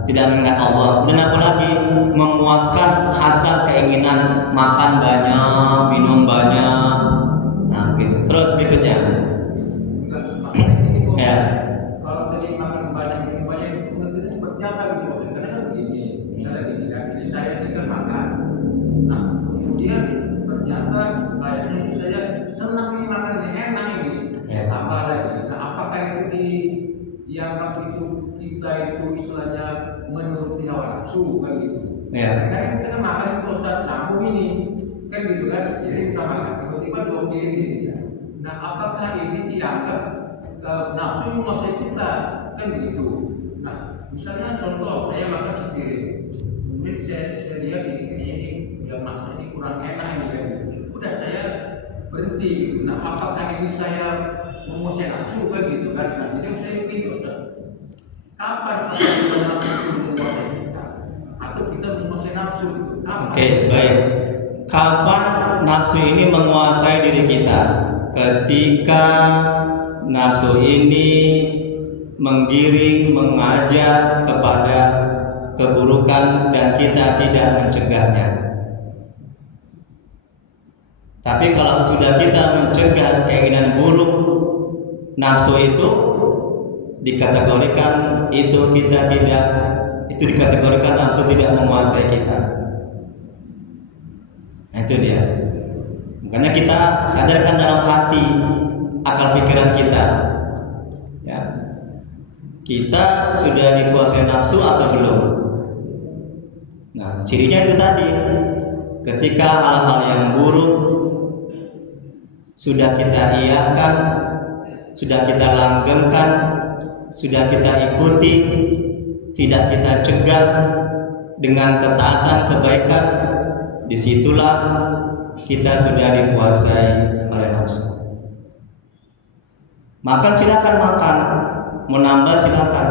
tidak mengingat Allah, dan apalagi memuaskan hasrat keinginan makan banyak, minum banyak. Nah, gitu. Terus berikutnya. Ya. Kalau tadi makan banyak, minum banyak itu menurutnya seperti apa gitu? Karena kan begini, misalnya gini kan, ini saya tinggal makan. Nah, kemudian ternyata kayaknya ini saya senang ini makan ini enak ini. Apa lagi? Nah, apakah itu dianggap itu kita itu istilahnya menuruti hawa nafsu kan gitu? Karena kita kan makan itu Ustaz lambung ini kan gitu kan, jadi kita makan tiba-tiba 2 piring ini. Nah, apakah ini dianggap nafsu menguasai kita kan begitu? Nah, misalnya contoh saya makan sepiring, kemudian saya lihat ini yang masak ini kurang enak ini kan, udah saya berhenti gitu. Nah, apakah ini saya menguasai nafsu kan gitu kan? Nah, jadi saya bingung Ustaz, kapan nafsu menguasai kita atau kita menguasai nafsu gitu? Oke, baik. Kapan nafsu ini menguasai diri kita? Ketika nafsu ini menggiring, mengajak kepada keburukan dan kita tidak mencegahnya. Tapi kalau sudah kita mencegah keinginan buruk nafsu itu, dikategorikan dikategorikan nafsu tidak menguasai kita. Nah, itu dia. Makanya kita sadarkan dalam hati, akal pikiran kita, ya, kita sudah dikuasai nafsu atau belum. Nah, cirinya itu tadi, ketika hal-hal yang buruk sudah kita iakan, sudah kita langgengkan, sudah kita ikuti, tidak kita cegah dengan ketaatan kebaikan, disitulah kita sudah dikuasai oleh nafsu. Makan silakan makan, menambah silakan.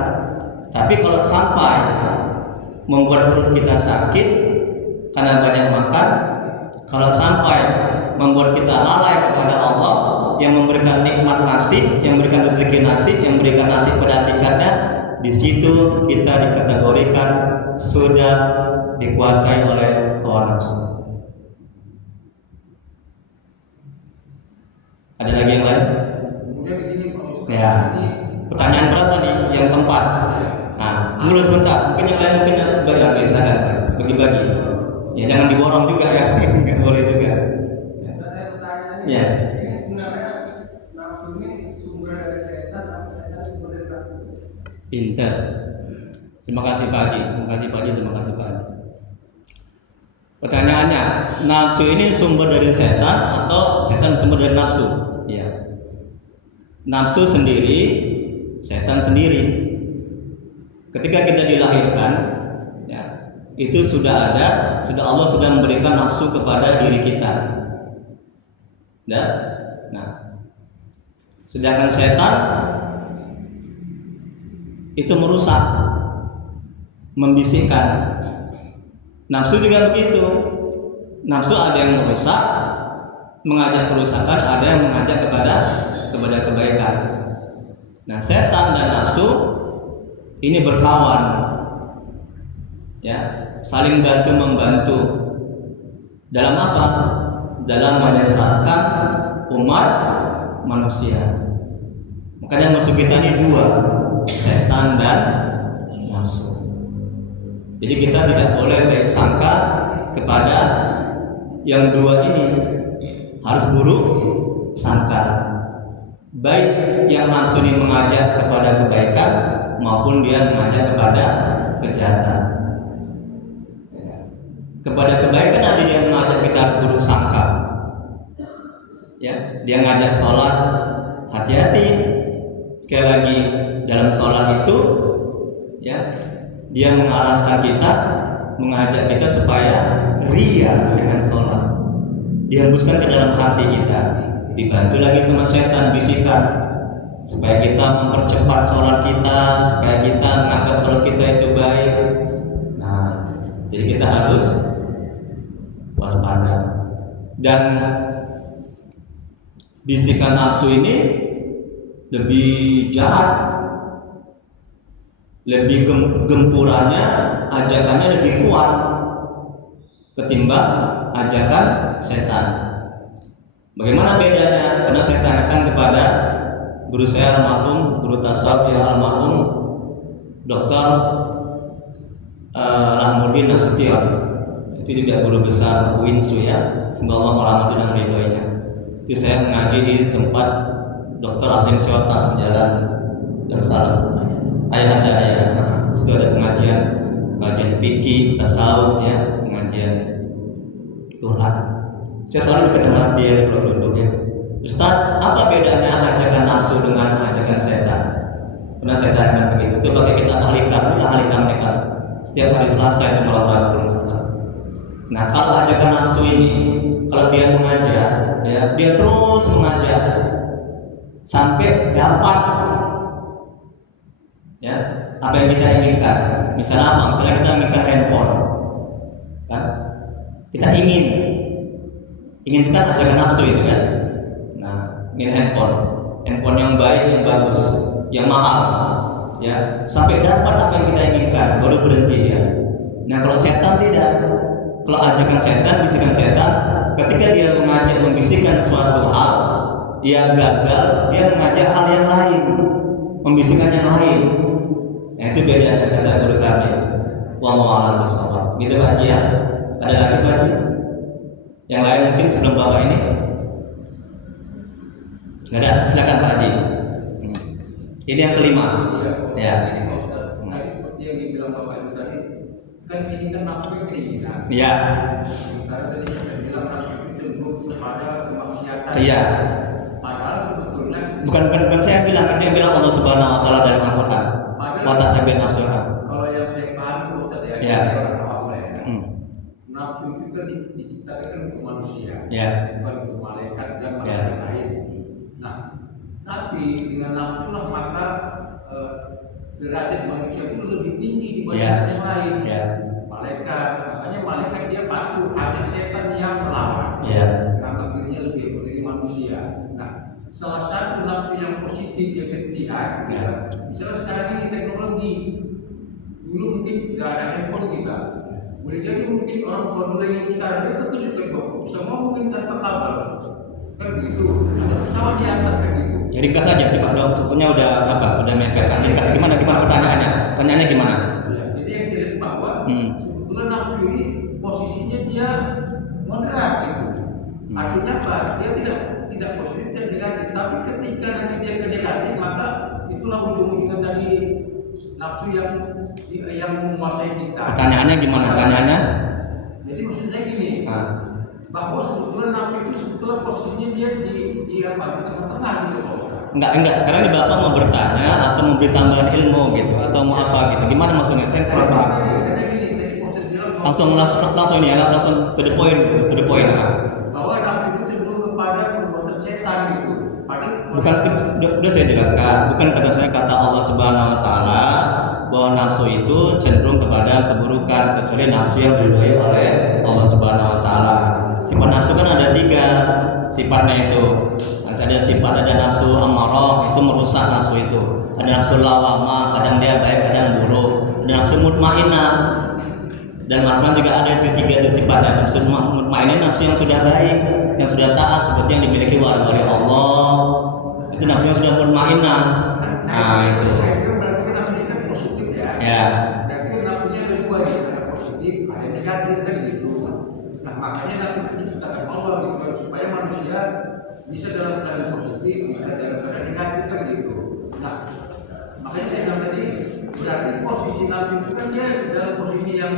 Tapi kalau sampai membuat perut kita sakit karena banyak makan, kalau sampai membuat kita lalai kepada Allah yang memberikan nikmat nasi, yang memberikan rezeki nasi, yang memberikan nasi pada hakikatnya, di situ kita dikategorikan sudah dikuasai oleh hawa nafsu. Ada lagi yang lain? Ya. Pertanyaan berapa nih? Yang keempat. Nah, tunggu sebentar. Mungkin yang lain mungkin bagi-bagi, silakan bagi-bagi. Ya, jangan diborong juga ya. Nggak boleh juga. Ya. Ini sebenarnya nafsu ini sumber dari setan atau setan sumber dari nafsu? Pintar. Terima kasih Pak Haji. Terima kasih Pak Haji. Pertanyaannya, nafsu ini sumber dari setan atau setan sumber dari nafsu? Ya. Nafsu sendiri, setan sendiri. Ketika kita dilahirkan, ya, itu sudah Allah sudah memberikan nafsu kepada diri kita. Nah, sedangkan setan itu merusak, membisikkan. Nafsu juga begitu. Nafsu ada yang merusak, mengajak kerusakan, ada yang mengajak kepada kebaikan. Nah, setan dan nafsu ini berkawan, ya, saling bantu membantu. Dalam apa? Dalam menyesatkan umat manusia. Makanya musuh kita ini dua, setan dan nafsu. Jadi kita tidak boleh baik sangka kepada yang dua ini, harus buruk sangka, baik yang nafsu ini mengajak kepada kebaikan maupun dia mengajak kepada kejahatan. Kepada kebaikan ada dia mengajak kita harus buruk sangka. Ya, dia ngajak sholat, hati-hati. Sekali lagi dalam sholat itu, ya, dia mengarahkan kita, mengajak kita supaya ria dengan sholat, dihembuskan ke dalam hati kita, dibantu lagi sama setan bisikan supaya kita mempercepat sholat kita, supaya kita menganggap sholat kita itu baik. Nah, jadi kita harus waspada. Dan bisikan nafsu ini lebih jahat, lebih gempurannya, ajakannya lebih kuat ketimbang ajakan setan. Bagaimana bedanya? Karena saya tanyakan kepada guru saya almarhum, guru tasawuf ya almarhum Dr. Rahmudin Nasution. Itu juga guru besar UINSU ya. Semoga Allah merahmati dan ridhoinya. Itu saya mengaji di tempat Dr. Aslim Syota, Jalan Darussalam. Ayahanda ya, itu ada pengajian fikih, tasawuf ya, pengajian Quran. Saya selalu dikenal dia kalau duduk ya. Ustaz, apa bedanya ajakan nafsu dengan ajakan setan? Pernah saya tanya begitu. Coba kita alihkan mereka. Setiap hari Selasa itu malam Rabu. Nah, kalau ajakan nafsu ini, kalau dia mengajak, ya, dia terus mengajak sampai dapat, ya, apa yang kita inginkan. Misalnya apa? Misalnya kita inginkan handphone, kan? Kita ingin itu kan ajakan nafsu itu kan. Nah, ingin handphone yang baik, yang bagus, yang mahal, ya, sampai dapat apa yang kita inginkan, baru berhenti dia. Nah, kalau setan tidak. Kalau ajakan setan, bisikan setan, ketika dia membisikkan suatu hal, dia gagal, dia mengajak hal yang lain, membisikkan yang lain. Nah, itu beda kata guru kami. Wallahu a'lam bishawab. Gitu Pak Haji ya. Ada lagi Pak Haji? Yang lain mungkin sebelum Bapak ini? Nggak ada. Silakan Pak Haji. Ini yang kelima. Iya. Jadi Pak Ustaz, tadi seperti yang dibilang Bapak itu tadi, kan ini kan nafsu keinginan. Iya. Sementara tadi saya bilang nafsu itu cenderung kepada kemaksiatan. Iya. Padahal sebetulnya Bukan saya bilang, itu yang bilang Allah Subhanahu wa taala dalam Al-Qur'an. Wa ta'tabi nafsuha. Kalau yang saya paham itu Ustaz ya, Iya. saya orang awam lah ya. Nafsu itu kan diciptakan untuk manusia, Iya. bukan untuk malaikat dan Iya. makhluk lain. Nah, tapi dengan nafsu lah maka derajat manusia itu lebih tinggi dibandingkan yang lain. Iya. Malaikat, makanya malaikat dia patuh, hanya setan yang melawan. Iya. Menganggap dirinya lebih dari manusia. Nah, salah satu nafsu yang positif yang saya lihat, ya, misalnya sekarang ini teknologi, dulu mungkin tidak ada handphone kita. Boleh jadi mungkin orang tua dulu yang sekarang itu terkejut kan kok bisa ngomongin tanpa kabel, kan begitu. Ada pesawat di atas kan gitu. Ya ringkas saja, Pak Dokternya udah apa? Sudah mepet. Ringkas gimana pertanyaannya? Pertanyaannya gimana? Ya, jadi yang saya lihat bahwa sebetulnya nafsu ini posisinya dia moderat gitu. Artinya apa? Dia tidak positif dan negatif. Tapi ketika nanti dia ke negatif, maka itulah ujung-ujungnya tadi nafsu yang menguasai kita. Pertanyaannya gimana? Pertanyaannya? Jadi maksud saya gini, bahwa sebetulnya nafsu itu sebetulnya posisinya dia di tengah-tengah gitu Pak Ustaz. Enggak. Sekarang di Bapak mau bertanya atau mau beri tambahan ilmu gitu atau mau apa gitu? Gimana maksudnya? Saya kurang paham. Karena gini, tadi proses bilang Langsung ini ya, langsung to the point gitu, to the point. bahwa nafsu itu cenderung kepada perbuatan setan gitu. Padahal Bukan, udah saya jelaskan. Bukan kata saya kata Allah Subhanahu wa taala bahwa nafsu itu cenderung kepada keburukan kecuali nafsu yang diridhoi oleh Allah Subhanahu wa taala. Sifat nafsu kan ada 3 sifatnya itu. Ada nafsu amarah, itu merusak nafsu itu. Ada nafsu lawamah, kadang dia baik, kadang buruk. Ada nafsu mutmainnah. Dan Al-Quran juga ada itu 3 itu sifatnya. Nafsu mutmainnah nafsu yang sudah baik, yang sudah taat seperti yang dimiliki oleh Allah. Itu nafsu yang sudah mutmainnah. Nah itu. Itu berarti kan nafsunya kan positif ya. Ya. Berarti kan nafsunya ada 2 ya, ada positif, ada negatif kan gitu. Nah makanya nafsu itu diciptakan Allah gitu. supaya manusia bisa dalam keadaan positif, bisa dalam keadaan negatif kan gitu. Nah, makanya saya bilang tadi berarti posisi nafsu itu kan dia dalam posisi yang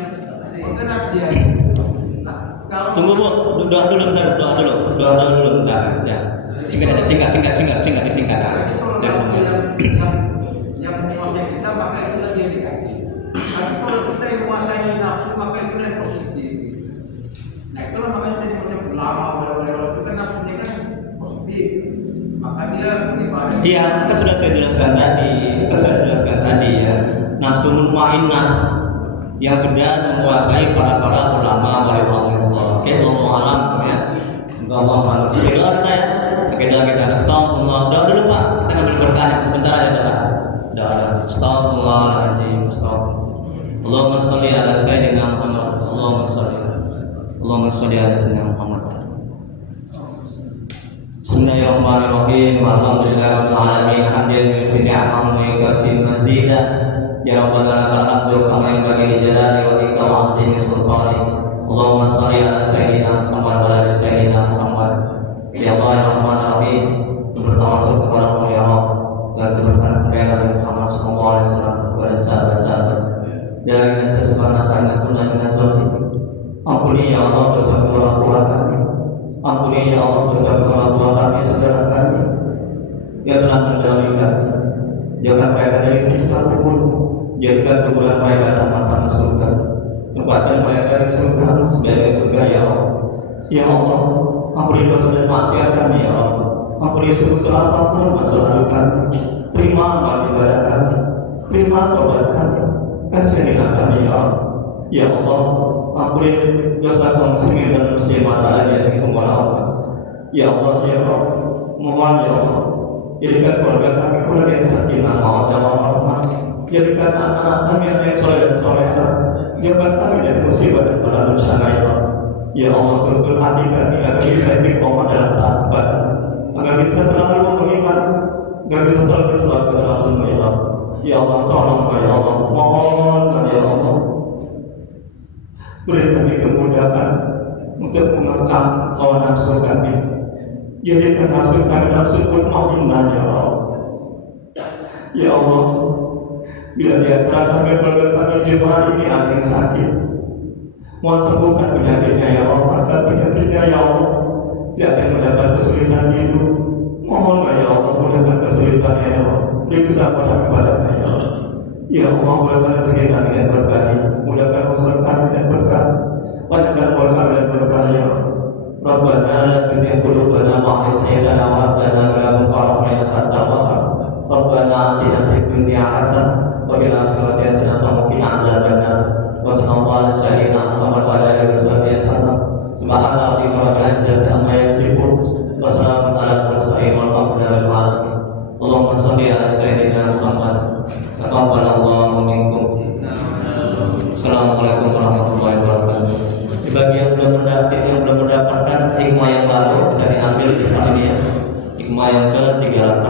bergerak dia. Nah, kalau Tunggu Bu, doa dulu bentar. Ya. Singkat disingkat. berarti kalau nafsu yang menguasai kita maka itu yang negatif. Tapi kalau kita yang menguasai nafsu maka itu yang positif. Nah, itulah makanya tadi macam lama kalau itu kan nafsunya kan positif, maka dia beribadah. Iya, kan sudah saya jelaskan tadi ya. Nafsu mutmainnah yang sudah menguasai para ulama wali Allah. Oke, Allah alam ya. Allah alam. Jadi doa saya. Oke, doa kita. Astagfirullah. Doa dulu Pak. Kita ngambil berkahnya sebentar aja doa. Doa. Astagfirullahaladzim. Astagfirullah. Allahumma sholli ala sayyidina Muhammad. Allahumma sholli ala sayyidina Muhammad. Bismillahirrahmanirrahim. Alhamdulillahirabbil alamin. Hamdan fi ni'amahu wa yakfi mazida. Ya Rabbana lakal hamdu kama yanbaghi li jalali wajhika wa 'azimi sultani. Allahumma shalli ala sayyidina Muhammad wa ala sayyidina Muhammad. Ya Allah ya Rahman Rahim, bertawassul kepadamu ya Allah, dan berkat kepada Nabi Muhammad SAW kepada sahabat-sahabat dari kesempatan dan tunainya sholat. Ampuni ya Allah dosa orang tua kami. Ampuni ya Allah dosa orang tua kami, saudara kami yang telah mendahului kami. Jangan mereka dari siksa kubur, jadikan kuburan mereka taman-taman surga. Tempatkan mereka di surga sebagai surga ya Allah. Ya Allah, ampuni dosa dan maksiat kami ya Allah. Ampuni segala apapun masa lalu kami. Terima amal ibadah kami, terima taubat kami, kasihanilah kami ya Allah. Ya Allah, ampuni dosa kaum muslimin dan muslimat yang dihukum oleh Allah. Ya Allah, ya Allah, mohon ya Allah, jadikan keluarga kami keluarga yang sakinah, mawaddah warahmah. Jadikan anak-anak kami yang soleh dan solehah. Jadikan kami dari musibah dan bala bencana ya Allah. Ya Allah, tuntun hati kami agar bisa istiqomah dalam taat ibadah, agar bisa selalu mengingat, agar bisa selalu bersolat kepada Rasulullah ya Allah. Ya Allah, tolong ya Allah, mohon ya Allah, beri kami kemudahan untuk mengekang hawa nafsu kami. Jadikan nafsu kami nafsu mutmainnah ya Allah. Ya Allah, bila dia kami keluarga kami jemaah ini ada yang sakit, mohon sembuhkan penyakitnya ya Allah, angkat penyakitnya ya Allah. Dia akan mendapat kesulitan hidup, mohon ya Allah, mudahkan kesulitannya ya Allah. Beri kesabaran kepadanya ya Allah. Ya Allah, mudahkan rezeki kami dan berkah, mudahkan usaha kami dan berkah, banyakkan berkah dan berkah ya Allah. Rabbana la tuzigh qulubana ba'da idh hadaytana wa hab lana min ladunka rahmatan innaka antal wahhab. Rabbana atina fid dunya hasanah wa fil akhirati hasanah wa qina adzabannar. Wa sallallahu ala sayyidina Muhammad wa ala alihi wasallam. Subhana rabbika rabbil izzati amma yasifun wa salamun ala mursalin walhamdulillahi rabbil alamin. Allahumma shalli ala sayyidina Muhammad. Taqabbalallahu minkum. Assalamualaikum warahmatullahi wabarakatuh. Bagi yang belum mendapatkan hikmah yang baru bisa diambil di sini ya. Hikmah yang ke-38.